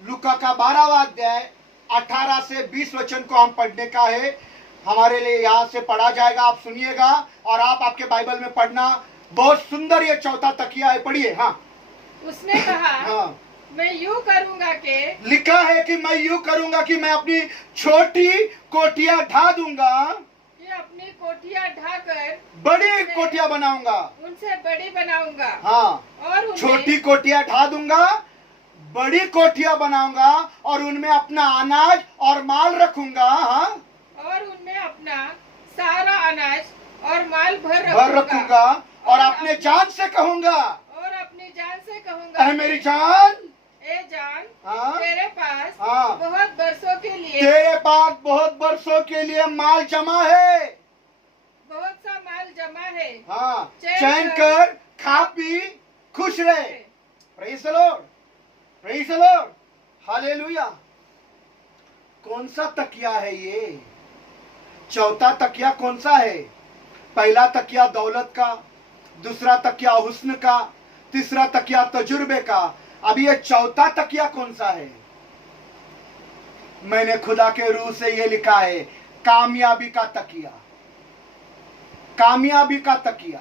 लूका का 12वां अध्याय 18 से 20 वचन को हम पढ़ने का है। हमारे लिए यहाँ से पढ़ा जाएगा, आप सुनिएगा और आप आपके बाइबल में पढ़ना। बहुत सुंदर ये चौथा तकिया है, पढ़िए। हाँ। उसने कहा, हाँ। मैं यूं करूंगा कि, लिखा है कि मैं यूं करूंगा कि मैं अपनी छोटी कोठियां ढा दूंगा, ये अपनी कोठियां ढाकर बड़ी कोठियां बनाऊंगा, उनसे बड़ी बनाऊंगा। हाँ। और छोटी कोठियां ढा दूंगा, बड़ी कोठियां बनाऊंगा और उनमें अपना अनाज और माल रखूंगा। हाँ। और उनमें अपना सारा अनाज और माल भर रखूंगा और अपने जान से कहूंगा, मेरी जान, ए जान, हाँ? तेरे पास हाँ? बहुत बरसों के लिए, तेरे पास बहुत बरसों के लिए माल जमा है, बहुत सा माल जमा है। हाँ। चैन कर खा पी खुश रहे। Praise the Lord, praise the lord, hallelujah. कौन सा तकिया है ये? चौथा तकिया कौन सा है? पहला तकिया दौलत का, दूसरा तकिया हुस्न का, तीसरा तकिया तजुर्बे का। अब ये चौथा तकिया कौन सा है? मैंने खुदा के रूह से ये लिखा है, कामयाबी का तकिया। कामयाबी का तकिया।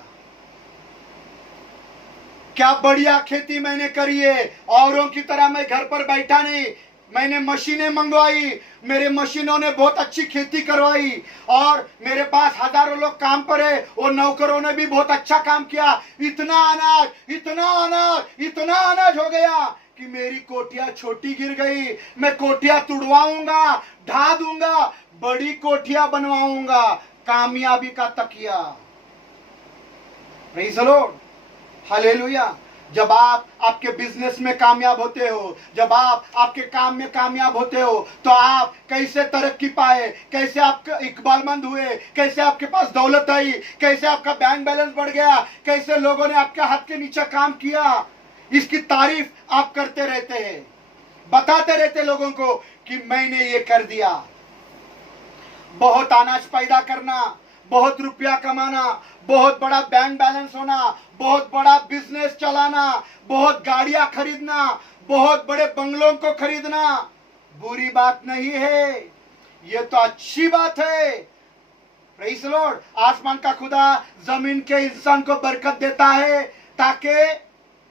क्या बढ़िया खेती मैंने करी है, औरों की तरह मैं घर पर बैठा नहीं, मैंने मशीनें मंगवाई, मेरे मशीनों ने बहुत अच्छी खेती करवाई और मेरे पास हजारों लोग काम पर है, वो नौकरों ने भी बहुत अच्छा काम किया। इतना अनाज इतना अनाज इतना अनाज हो गया कि मेरी कोठियां छोटी गिर गई। मैं कोठियां तुड़वाऊंगा, ढा दूंगा, बड़ी कोठियां बनवाऊंगा। कामयाबी का तकिया। Praise the lord, hallelujah. जब आप आपके बिजनेस में कामयाब होते हो, जब आप आपके काम में कामयाब होते हो, तो आप कैसे तरक्की पाए, कैसे आप इकबालमंद हुए, कैसे आपके पास दौलत आई, कैसे आपका बैंक बैलेंस बढ़ गया, कैसे लोगों ने आपके हाथ के नीचे काम किया, इसकी तारीफ आप करते रहते हैं, बताते रहते लोगों को कि मैंने ये कर दिया। बहुत अनाज पैदा करना, बहुत रुपया कमाना, बहुत बड़ा बैंक बैलेंस होना, बहुत बड़ा बिजनेस चलाना, बहुत गाड़ियां खरीदना, बहुत बड़े बंगलों को खरीदना बुरी बात नहीं है, ये तो अच्छी बात है। Praise the Lord. आसमान का खुदा जमीन के इंसान को बरकत देता है ताकि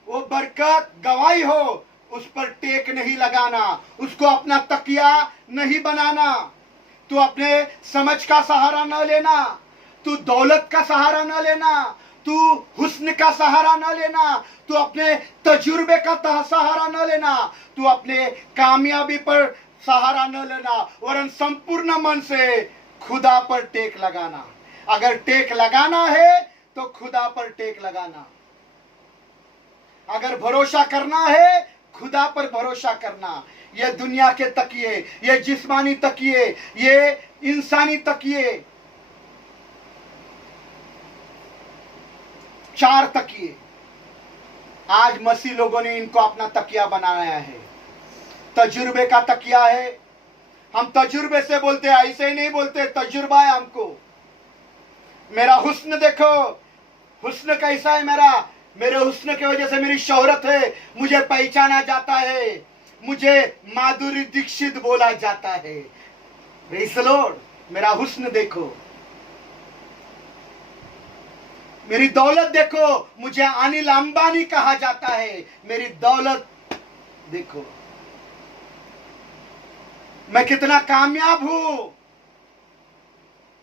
वो बरकत गवाही हो, उस पर टेक नहीं लगाना, उसको अपना तकिया नहीं बनाना। तू अपने समझ का सहारा न लेना, तू दौलत का सहारा न लेना, तू हुस्न का सहारा न लेना, तू अपने तजुर्बे का सहारा न लेना, तू अपने कामयाबी पर सहारा न लेना, वरन संपूर्ण मन से खुदा पर टेक लगाना। अगर टेक लगाना है तो खुदा पर टेक लगाना। अगर भरोसा करना है खुदा पर भरोसा करना। ये दुनिया के तकिए, ये जिस्मानी तकिए, ये इंसानी तकिए, 4 तकिए, आज मसीह लोगों ने इनको अपना तकिया बनाया है। तजुर्बे का तकिया है। हम तजुर्बे से बोलते हैं, ऐसे ही नहीं बोलते, तजुर्बा है हमको। मेरा हुस्न देखो, हुस्न कैसा है मेरा, मेरे हुस्न की वजह से मेरी शोहरत है, मुझे पहचाना जाता है, मुझे माधुरी दीक्षित बोला जाता है। Praise the Lord. मेरा हुस्न देखो, मेरी दौलत देखो, मुझे अनिल अंबानी कहा जाता है। मेरी दौलत देखो, मैं कितना कामयाब हूं,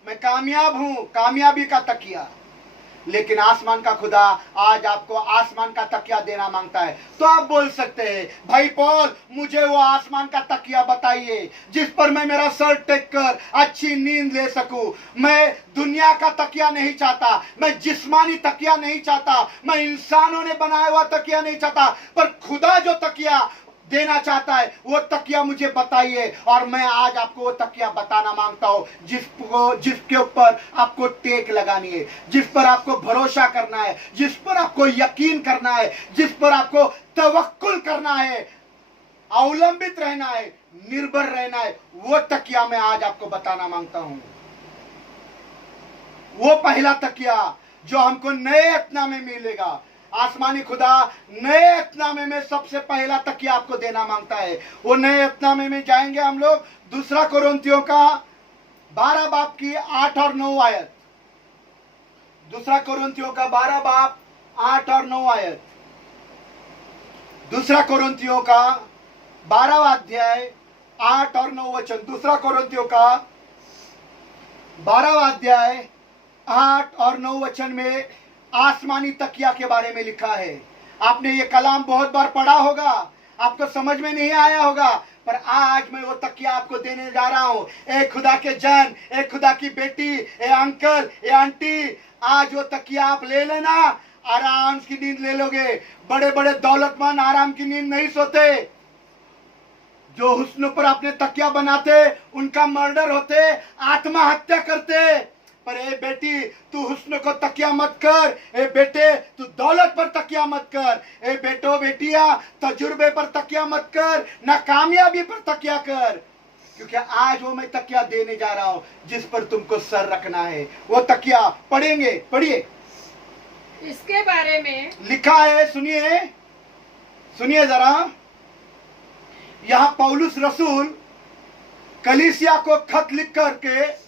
मैं कामयाब हूं। कामयाबी का तकिया। लेकिन आसमान का खुदा आज आपको आसमान का तकिया देना मांगता है। तो आप बोल सकते हैं, भाई पॉल मुझे वो आसमान का तकिया बताइए जिस पर मैं मेरा सर टेक कर अच्छी नींद ले सकूं। मैं दुनिया का तकिया नहीं चाहता, मैं जिस्मानी तकिया नहीं चाहता, मैं इंसानों ने बनाया हुआ तकिया नहीं चाहता, पर खुदा जो तकिया देना चाहता है वो तकिया मुझे बताइए। और मैं आज आपको वो तकिया बताना मांगता हूं जिसके ऊपर आपको टेक लगानी है, जिस पर आपको भरोसा करना है, जिस पर आपको यकीन करना है, जिस पर आपको तवक्कुल करना है, अवलंबित रहना है, निर्भर रहना है। वो तकिया मैं आज आपको बताना मांगता हूं। वो पहला तकिया जो हमको नए यत्नामे में मिलेगा। आसमानी खुदा नए यत्नामे में सबसे पहला तकिया आपको देना मांगता है। वो नए यत्नामे में जाएंगे हम लोग 2 कोरिन्थियों का 12 बाब की 8 और 9 आयत। 2 कोरिन्थियों का 12 बाब 8 और 9 आयत। 2 कोरिन्थियों का 12वां अध्याय 8 और 9 वचन। 2 कोरिन्थियों का 12वां अध्याय 8 और 9 वचन में आसमानी तकिया के बारे में लिखा है। आपने ये कलाम बहुत बार पढ़ा होगा, आपको समझ में नहीं आया होगा, पर आज मैं वो तकिया आपको देने जा रहा हूं। ए खुदा के जन, ए खुदा की बेटी, ए अंकल, ए आंटी, आज वो तकिया आप ले लेना, आराम की नींद ले लोगे। बड़े बड़े दौलतमंद आराम की नींद नहीं सोते। जो हुस्न पर अपने तकिया बनाते उनका मर्डर होते, आत्महत्या करते। पर ए बेटी तू हुस्न को तकिया मत कर, ए बेटे तू दौलत पर तकिया मत कर, ए बेटो बेटिया तजुर्बे पर तकिया मत कर, ना कामयाबी पर तकिया कर। क्योंकि आज वो मैं तकिया देने जा रहा हूं जिस पर तुमको सर रखना है। वो तकिया पढ़ेंगे, पढ़िए। इसके बारे में लिखा है, सुनिए सुनिए जरा। यहां पौलुस रसूल कलीसिया को खत लिख करके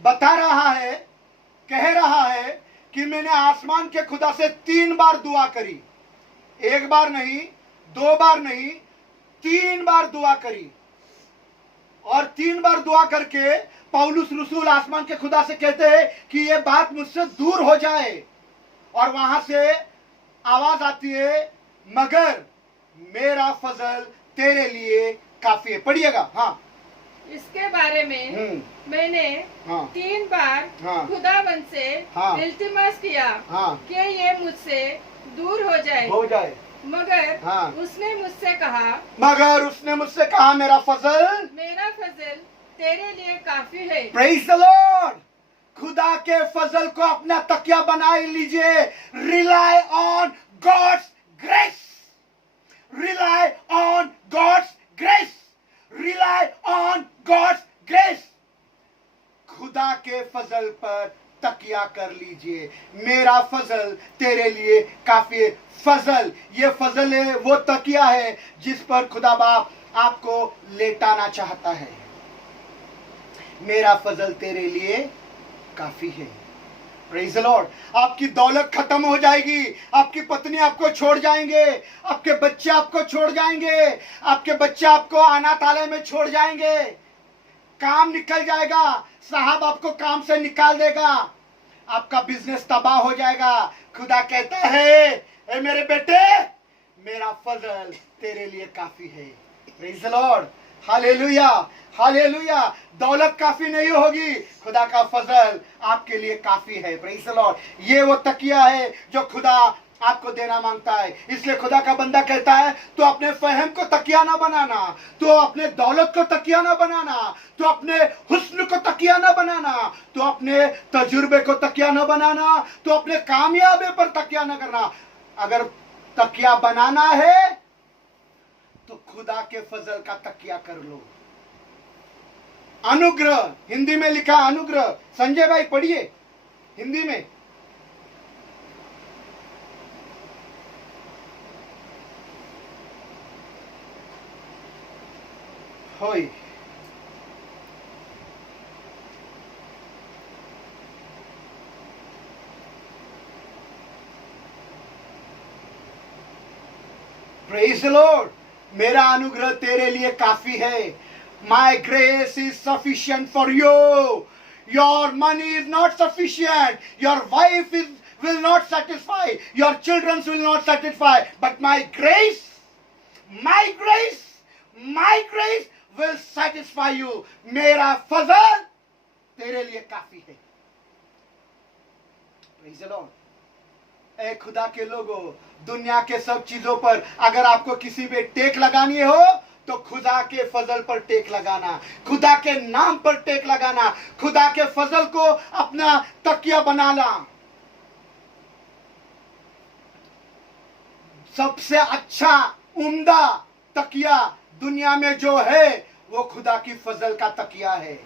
बता रहा है कह रहा है कि मैंने आसमान के खुदा से 3 बार दुआ करी, 1 बार नहीं, 2 बार नहीं, 3 बार दुआ करी। और 3 बार दुआ करके पौलुस रसूल आसमान के खुदा से कहते हैं कि ये बात मुझसे दूर हो जाए। और वहां से आवाज आती है, मगर मेरा फजल तेरे लिए काफी है। पढ़िएगा। हाँ, इसके बारे में मैंने हाँ, 3 बार हाँ, खुदावंद से हाँ, इल्तिमास किया हाँ, कि ये मुझसे दूर हो जाए, मगर हाँ, उसने मुझसे कहा, मेरा फजल तेरे लिए काफी है। Praise the lord. खुदा के फजल को अपना तकिया बना लीजिए। Rely on God's grace, rely on God's grace, rely on God's grace. खुदा के फजल पर तकिया कर लीजिए। मेरा फजल तेरे लिए काफी है। फजल, ये फजल है, वो तकिया है जिस पर खुदा बाप आपको लेटाना चाहता है। मेरा फजल तेरे लिए काफी है। Praise the Lord. आपकी दौलत खत्म हो जाएगी, आपकी पत्नी आपको छोड़ जाएंगे, आपके बच्चे आपको छोड़ जाएंगे, आपके बच्चे आपको अनाथालय में छोड़ जाएंगे, काम निकल जाएगा, साहब आपको काम से निकाल देगा, आपका बिजनेस तबाह हो जाएगा। खुदा कहता है, ए मेरे बेटे, मेरा फजल तेरे लिए काफी है। Praise the lord. Hallelujah, hallelujah. दौलत काफी नहीं होगी, खुदा का फजल आपके लिए काफी है। Praise the Lord. ये वो तकिया है जो खुदा आपको देना मांगता है। इसलिए खुदा का बंदा कहता है, तो अपने फहम को तकिया ना बनाना, तो अपने दौलत को तकिया ना बनाना, तो अपने हुस्न को तकिया ना बनाना, तो अपने तजुर्बे को तकिया ना बनाना, तो अपने कामयाबी पर तकिया ना करना। अगर तकिया बनाना है तो खुदा के फजल का तकिया कर लो। अनुग्रह, हिंदी में लिखा अनुग्रह। संजय भाई पढ़िए हिंदी में। होई। Praise the Lord. मेरा अनुग्रह तेरे लिए काफी है। My grace is sufficient for you. Your money is not sufficient. Your wife will not satisfy. Your children will not satisfy. But my grace will satisfy you. मेरा फजल तेरे लिए काफी है। Praise the Lord. ए खुदा के लोगों, दुनिया के सब चीजों पर अगर आपको किसी पे टेक लगानी हो तो खुदा के फजल पर टेक लगाना, खुदा के नाम पर टेक लगाना, खुदा के फजल को अपना तकिया बनाना। सबसे अच्छा उम्दा तकिया दुनिया में जो है वो खुदा की फजल का तकिया है।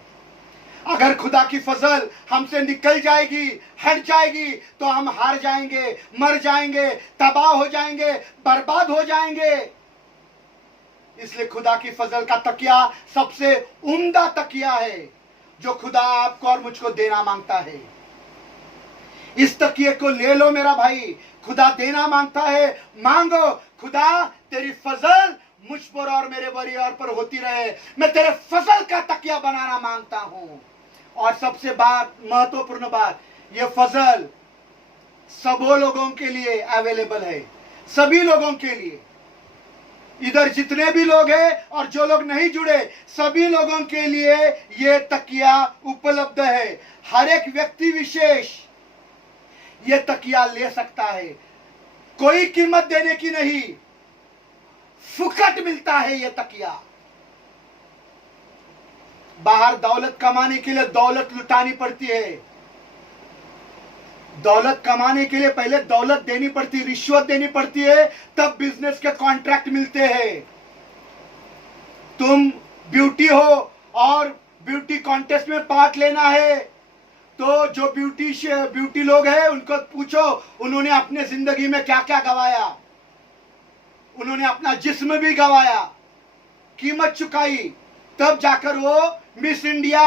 अगर खुदा की फजल हमसे निकल जाएगी, हट जाएगी, तो हम हार जाएंगे, मर जाएंगे, तबाह हो जाएंगे, बर्बाद हो जाएंगे। इसलिए खुदा की फजल का तकिया सबसे उम्दा तकिया है जो खुदा आपको और मुझको देना मांगता है। इस तकिए को ले लो मेरा भाई। खुदा देना मांगता है, मांगो। खुदा तेरी फजल मुझ पर और मेरे परिवार पर होती रहे। मैं तेरे फजल का तकिया बनाना मांगता हूं। और सबसे महत्वपूर्ण बात, ये फजल सबों लोगों के लिए अवेलेबल है, सभी लोगों के लिए। इधर जितने भी लोग हैं और जो लोग नहीं जुड़े, सभी लोगों के लिए ये तकिया उपलब्ध है। हर एक व्यक्ति विशेष ये तकिया ले सकता है। कोई कीमत देने की नहीं, फुकट मिलता है ये तकिया। बाहर दौलत कमाने के लिए दौलत लुटानी पड़ती है। दौलत कमाने के लिए पहले दौलत देनी पड़ती है, रिश्वत देनी पड़ती है, तब बिजनेस के कॉन्ट्रैक्ट मिलते हैं। तुम ब्यूटी हो और ब्यूटी कॉन्टेस्ट में पार्ट लेना है, तो जो ब्यूटी लोग हैं उनको पूछो उन्होंने अपने जिंदगी में क्या क्या गवाया। उन्होंने अपना जिस्म भी गवाया, कीमत चुकाई, तब जाकर वो मिस इंडिया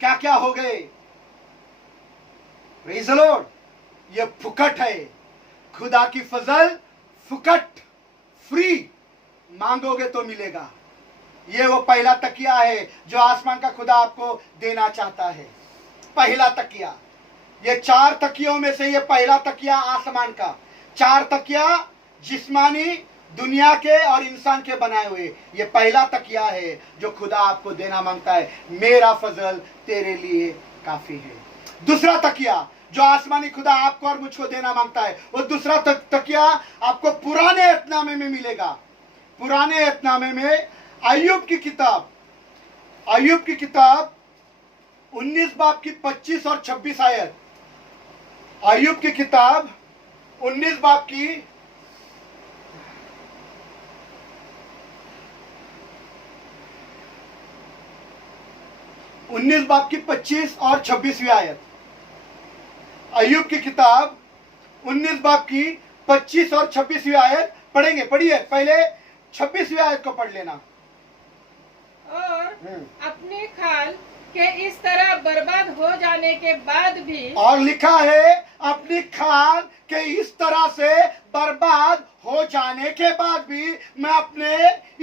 क्या क्या हो गए। Praise the Lord. ये फुकट है, खुदा की फजल फुकट, फ्री, मांगोगे तो मिलेगा। ये वो पहला तकिया है जो आसमान का खुदा आपको देना चाहता है। पहला तकिया, ये 4 तकियों में से ये पहला तकिया आसमान का। 4 तकिया जिस्मानी दुनिया के और इंसान के बनाए हुए, ये पहला तकिया है जो खुदा आपको देना मांगता है। मेरा फजल तेरे लिए काफी है। दूसरा तकिया जो आसमानी खुदा आपको और मुझको देना मांगता है, वो दूसरा तकिया आपको पुराने अहदनामे में मिलेगा। पुराने अहदनामे में अय्यूब की किताब 19 बाब की 25 और 26 आयत। अय्यूब की किताब 19 बाब की 25 और 26वीं आयत। अय्यूब की किताब 19 बाब की 25 और 26वीं आयत पढ़ेंगे। पढ़िए, पहले 26वीं आयत को पढ़ लेना। और अपनी खाल के इस तरह बर्बाद हो जाने के बाद भी, और लिखा है अपनी खाल के इस तरह से बर्बाद हो जाने के बाद भी मैं अपने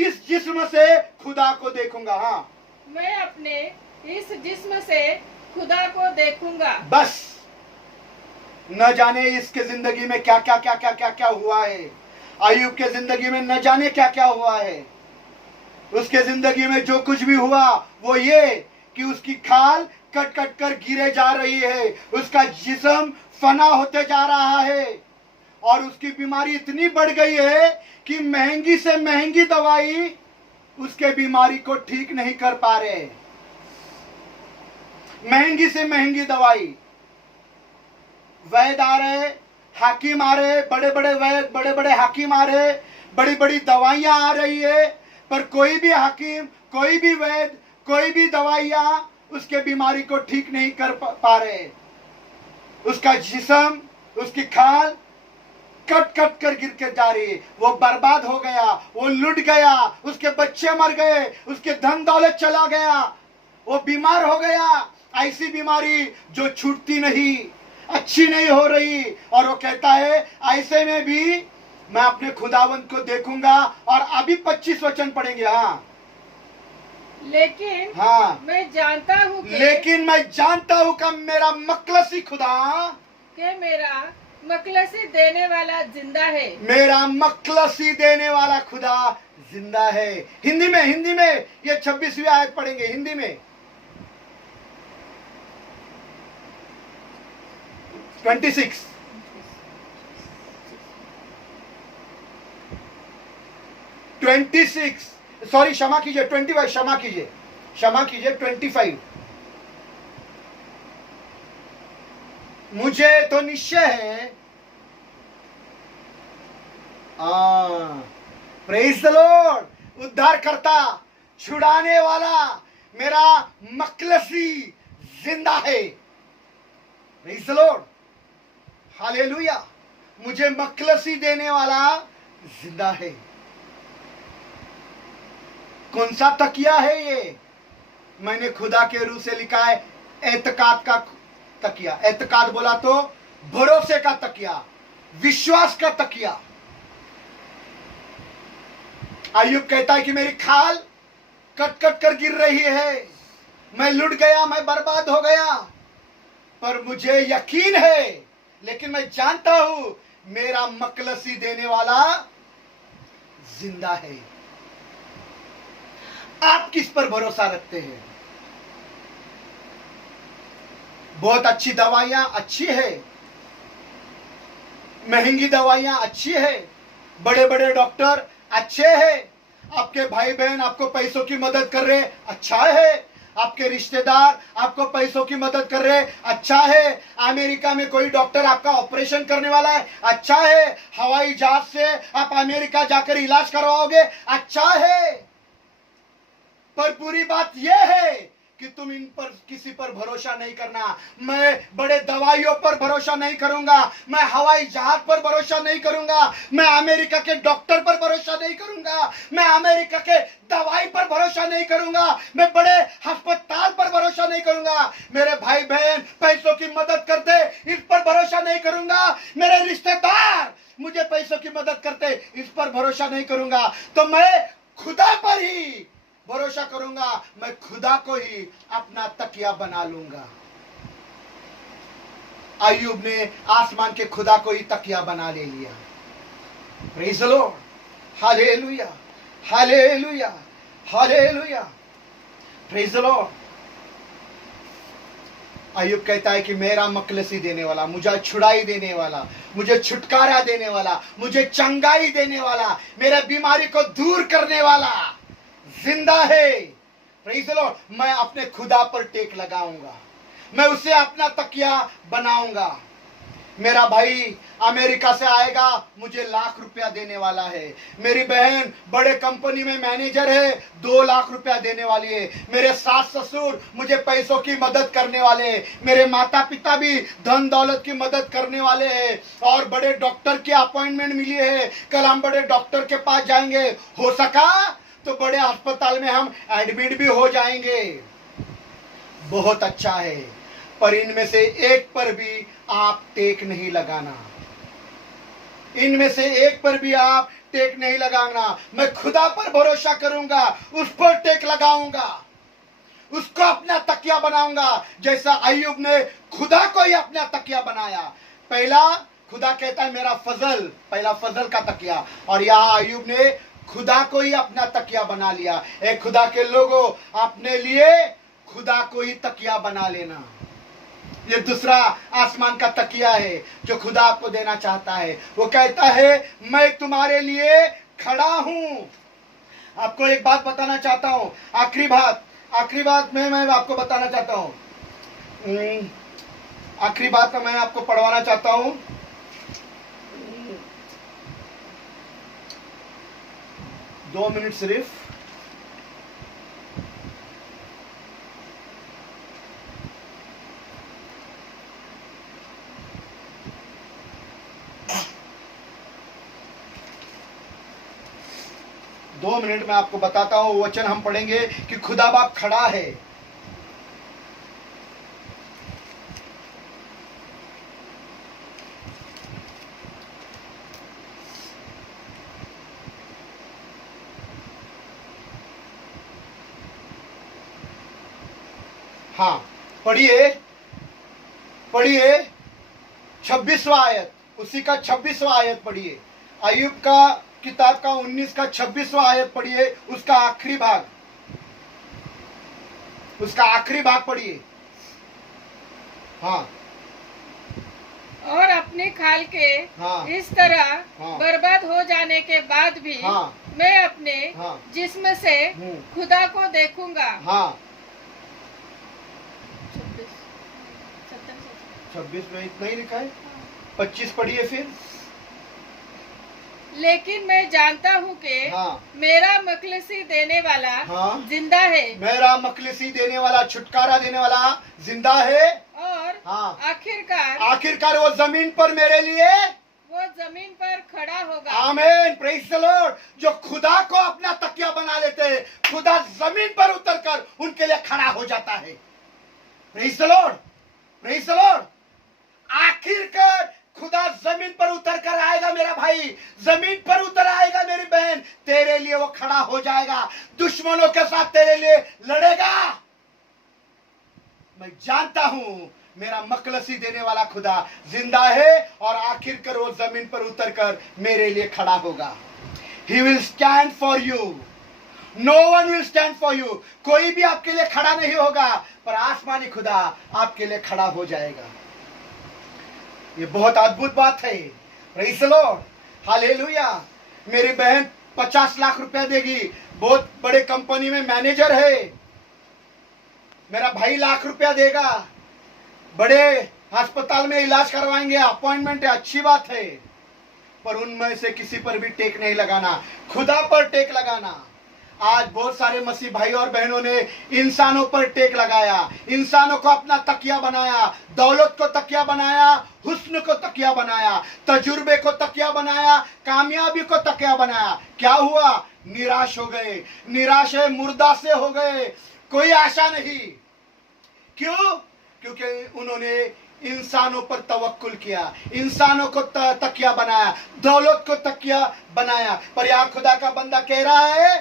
इस जिस्म से खुदा को देखूंगा। हाँ, मैं अपने इस जिस्म से खुदा को देखूंगा। बस न जाने इसके जिंदगी में क्या क्या क्या क्या क्या क्या हुआ है। अय्यूब के जिंदगी में न जाने क्या क्या हुआ है। उसके जिंदगी में जो कुछ भी हुआ वो ये कि उसकी खाल कट कट कर गिरे जा रही है, उसका जिस्म फना होते जा रहा है, और उसकी बीमारी इतनी बढ़ गई है कि महंगी से महंगी दवाई उसके बीमारी को ठीक नहीं कर पा रहे। महंगी से महंगी दवाई, वैद्य आ रहे, हाकिम आ रहे, बड़े बड़े वैद्य, बड़े बड़े हाकिम आ रहे, बड़ी बड़ी दवाइयां आ रही है, पर कोई भी हाकिम, कोई भी वैद्य, कोई भी दवाइयां उसके बीमारी को ठीक नहीं कर पा रहे। उसका जिस्म, उसकी खाल कट कट कर गिर के जा रही, वो बर्बाद हो गया, वो लुट गया, उसके बच्चे मर गए, उसके धन दौलत चला गया, वो बीमार हो गया। ऐसी बीमारी जो छूटती नहीं, अच्छी नहीं हो रही, और वो कहता है ऐसे में भी मैं अपने खुदावंत को देखूंगा। और अभी 25 वचन पढ़ेंगे। हाँ, लेकिन हाँ, मैं जानता हूँ कि मेरा मकलसी खुदा, कि मेरा मकलसी देने वाला जिंदा है। मेरा मकलसी देने वाला खुदा जिंदा है। हिंदी में ये 26वीं आयत पढ़ेंगे। हिंदी में 26 सॉरी, क्षमा कीजिए 25, क्षमा कीजिए 25। मुझे तो निश्चय है, प्रेज़ द लॉर्ड, उद्धारकर्ता, छुड़ाने वाला मेरा मकलसी जिंदा है। Praise the lord, hallelujah. मुझे मकलसी देने वाला जिंदा है। कौन सा तकिया है ये? मैंने खुदा के रूह से लिखा है एतकाद का तकिया। एतकाद बोला तो भरोसे का तकिया, विश्वास का तकिया। अय्यूब कहता है कि मेरी खाल कट कट कर गिर रही है, मैं लुट गया, मैं बर्बाद हो गया, पर मुझे यकीन है, लेकिन मैं जानता हूं मेरा मकलसी देने वाला जिंदा है। आप किस पर भरोसा रखते हैं? बहुत अच्छी दवाइयां अच्छी है, महंगी दवाइयां अच्छी है, बड़े बड़े डॉक्टर अच्छे हैं, आपके भाई बहन आपको पैसों की मदद कर रहे, अच्छा है, आपके रिश्तेदार आपको पैसों की मदद कर रहे, अच्छा है, अमेरिका में कोई डॉक्टर आपका ऑपरेशन करने वाला है, अच्छा है, हवाई जहाज से आप अमेरिका जाकर इलाज करवाओगे, अच्छा है, पर बुरी बात यह है कि तुम इन पर किसी पर भरोसा नहीं करना। मैं बड़े दवाइयों पर भरोसा नहीं करूंगा, मैं हवाई जहाज पर भरोसा नहीं करूंगा, मैं अमेरिका के डॉक्टर पर भरोसा नहीं करूंगा, मैं अमेरिका के दवाई पर भरोसा नहीं करूंगा, मैं बड़े अस्पताल पर भरोसा नहीं करूंगा, मेरे भाई बहन पैसों की मदद करते इस पर भरोसा नहीं करूंगा, मेरे रिश्तेदार मुझे पैसों की मदद करते इस पर भरोसा नहीं करूंगा, तो मैं खुदा पर ही भरोसा करूंगा, मैं खुदा को ही अपना तकिया बना लूंगा। अय्यूब ने आसमान के खुदा को ही तकिया बना ले लिया। Praise the lord, hallelujah, hallelujah, hallelujah, praise the lord. Ayyub कहता है कि मेरा मखलसी देने वाला, मुझे छुड़ाई देने वाला, मुझे छुटकारा देने वाला, मुझे चंगाई देने वाला, मेरे बीमारी को दूर करने वाला जिंदा है। Praise the Lord. मैं अपने खुदा पर टेक लगाऊंगा, मैं उसे अपना तकिया बनाऊंगा। मेरा भाई अमेरिका से आएगा, मुझे लाख रुपया देने वाला है। मेरी बहन बड़े कंपनी में मैनेजर है, 2 लाख रुपया देने वाली है। मेरे सास ससुर मुझे पैसों की मदद करने वाले हैं। मेरे माता पिता भी धन दौलत की मदद करने वाले हैं। और बड़े डॉक्टर की अपॉइंटमेंट मिली है, कल हम बड़े डॉक्टर के पास जाएंगे, हो सका तो बड़े अस्पताल में हम एडमिट भी हो जाएंगे। बहुत अच्छा है, पर इनमें से एक पर भी आप टेक नहीं लगाना, इनमें से एक पर भी आप टेक नहीं लगाना। मैं खुदा पर भरोसा करूंगा, उस पर टेक लगाऊंगा, उसको अपना तकिया बनाऊंगा, जैसा अय्यूब ने खुदा को ही अपना तकिया बनाया। पहला खुदा कहता है मेरा फजल, पहला फजल का तकिया, और यहाँ अय्यूब ने खुदा को ही अपना तकिया बना लिया। एक खुदा के लोगों, अपने लिए खुदा को ही तकिया बना लेना। ये दूसरा आसमान का तकिया है जो खुदा आपको देना चाहता है। वो कहता है मैं तुम्हारे लिए खड़ा हूं। आपको एक बात बताना चाहता हूं, आखिरी बात में मैं आपको बताना चाहता हूं, आखिरी बात मैं आपको पढ़वाना चाहता हूं। 2 मिनट सिर्फ। दो मिनट में आपको बताता हूं, वचन हम पढ़ेंगे कि खुदा बाप खड़ा है। हाँ, पढ़िए 26वां आयत, उसी का 26वां आयत पढ़िए। अय्यूब का किताब का 19 का 26वां आयत पढ़िए, उसका आखिरी भाग पढ़िए। हाँ, और अपने खाल के हाँ, इस तरह हाँ, बर्बाद हो जाने के बाद भी हाँ, मैं अपने हाँ, जिस्म से खुदा को देखूंगा। हाँ, 26 26 में इतना ही लिखा है। 25 पढ़िए फिर। लेकिन मैं जानता हूँ कि हाँ, मेरा मखलसी देने वाला हाँ, जिंदा है, मेरा मखलसी देने वाला, छुटकारा देने वाला जिंदा है। और हाँ, आखिरकार वो जमीन पर मेरे लिए, वो जमीन पर खड़ा होगा। आमीन, प्रेज़ द लॉर्ड। जो खुदा को अपना तकिया बना लेते हैं, खुदा जमीन पर उतरकर उनके लिए खड़ा हो जाता है। Praise the Lord, praise the Lord. आखिरकार खुदा जमीन पर उतर कर आएगा मेरा भाई, जमीन पर उतर आएगा मेरी बहन, तेरे लिए वो खड़ा हो जाएगा, दुश्मनों के साथ तेरे लिए लड़ेगा। मैं जानता हूं मेरा मखलसी देने वाला खुदा जिंदा है, और आखिरकार वो जमीन पर उतर कर मेरे लिए खड़ा होगा। He will stand for you. No one will stand for you. कोई भी आपके लिए खड़ा नहीं होगा, पर आसमानी खुदा आपके लिए खड़ा हो जाएगा। ये बहुत अद्भुत बात है। Praise the lord, hallelujah. मेरी बहन 50 लाख रुपया देगी, बहुत बड़े कंपनी में मैनेजर है। मेरा भाई लाख रुपया देगा, बड़े अस्पताल में इलाज करवाएंगे, अपॉइंटमेंट है, अच्छी बात है, पर उनमें से किसी पर भी टेक नहीं लगाना, खुदा पर टेक लगाना। आज बहुत सारे मसीह भाई और बहनों ने इंसानों पर टेक लगाया, इंसानों को अपना तकिया बनाया, दौलत को तकिया बनाया, हुस्न को तकिया बनाया, तजुर्बे को तकिया बनाया, कामयाबी को तकिया बनाया। क्या हुआ? निराश हो गए, निराश है, मुर्दा से हो गए, कोई आशा नहीं। क्यों? क्योंकि उन्होंने इंसानों पर तवक्कुल किया, इंसानों को तकिया बनाया, दौलत को तकिया बनाया। पर यहाँ खुदा का बंदा कह रहा है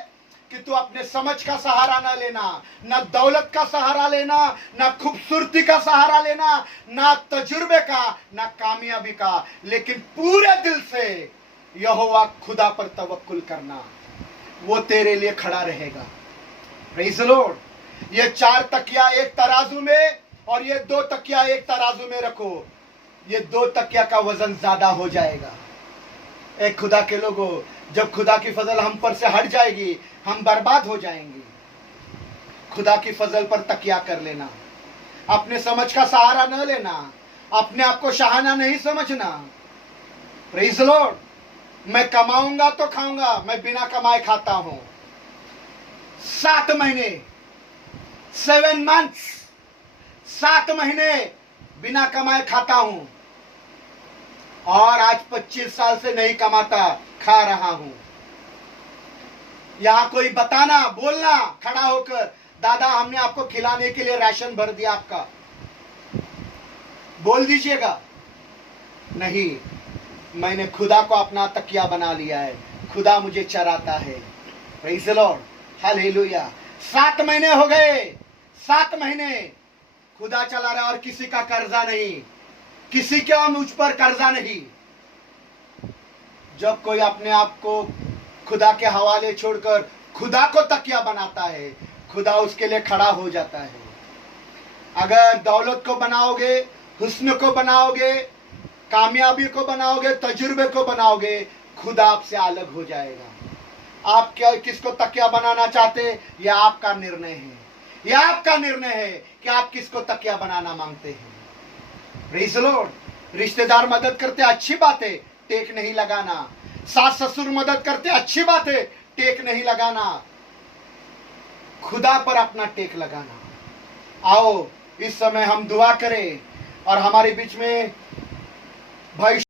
कि तू अपने समझ का सहारा ना लेना, ना दौलत का सहारा लेना, ना खूबसूरती का सहारा लेना, ना तजुर्बे का, ना कामयाबी का, लेकिन पूरे दिल से यहोवा खुदा पर तवक्कुल करना। वो तेरे लिए खड़ा रहेगा। Praise the Lord. ये 4 तकिया एक तराजू में और ये 2 तकिया एक तराजू में रखो, ये 2 तकिया का वजन ज्यादा हो जाएगा। एक खुदा के लोगों, जब खुदा की फजल हम पर से हट जाएगी, हम बर्बाद हो जाएंगे। खुदा की फजल पर तकिया कर लेना, अपने समझ का सहारा न लेना, अपने आप को शहाना नहीं समझना। Praise the Lord. मैं कमाऊंगा तो खाऊंगा, मैं बिना कमाए खाता हूं। 7 महीने 7 मंथ्स 7 महीने बिना कमाए खाता हूं और आज 25 साल से नहीं कमाता, खा रहा हूं। यहां कोई बताना, बोलना खड़ा होकर, दादा हमने आपको खिलाने के लिए राशन भर दिया आपका, बोल दीजिएगा। नहीं, मैंने खुदा को अपना तकिया बना लिया है, खुदा मुझे चराता है। Praise the lord, hallelujah. 7 महीने हो गए, 7 महीने खुदा चला रहा और किसी का कर्जा नहीं, किसी का मुझ पर कर्जा नहीं। जब कोई अपने आप को खुदा के हवाले छोड़कर खुदा को तकिया बनाता है, खुदा उसके लिए खड़ा हो जाता है। अगर दौलत को बनाओगे, हुस्न को बनाओगे, कामयाबी को बनाओगे, तजुर्बे को बनाओगे, खुदा आपसे अलग हो जाएगा। आप क्या किसको तकिया बनाना चाहते, यह आपका निर्णय है। यह आपका निर्णय है कि आप किसको तकिया बनाना मांगते हैं। Praise the Lord. रिश्तेदार मदद करते, अच्छी बात है, टेक नहीं लगाना। सास ससुर मदद करते, अच्छी बात है, टेक नहीं लगाना। खुदा पर अपना टेक लगाना। आओ इस समय हम दुआ करें और हमारे बीच में भाई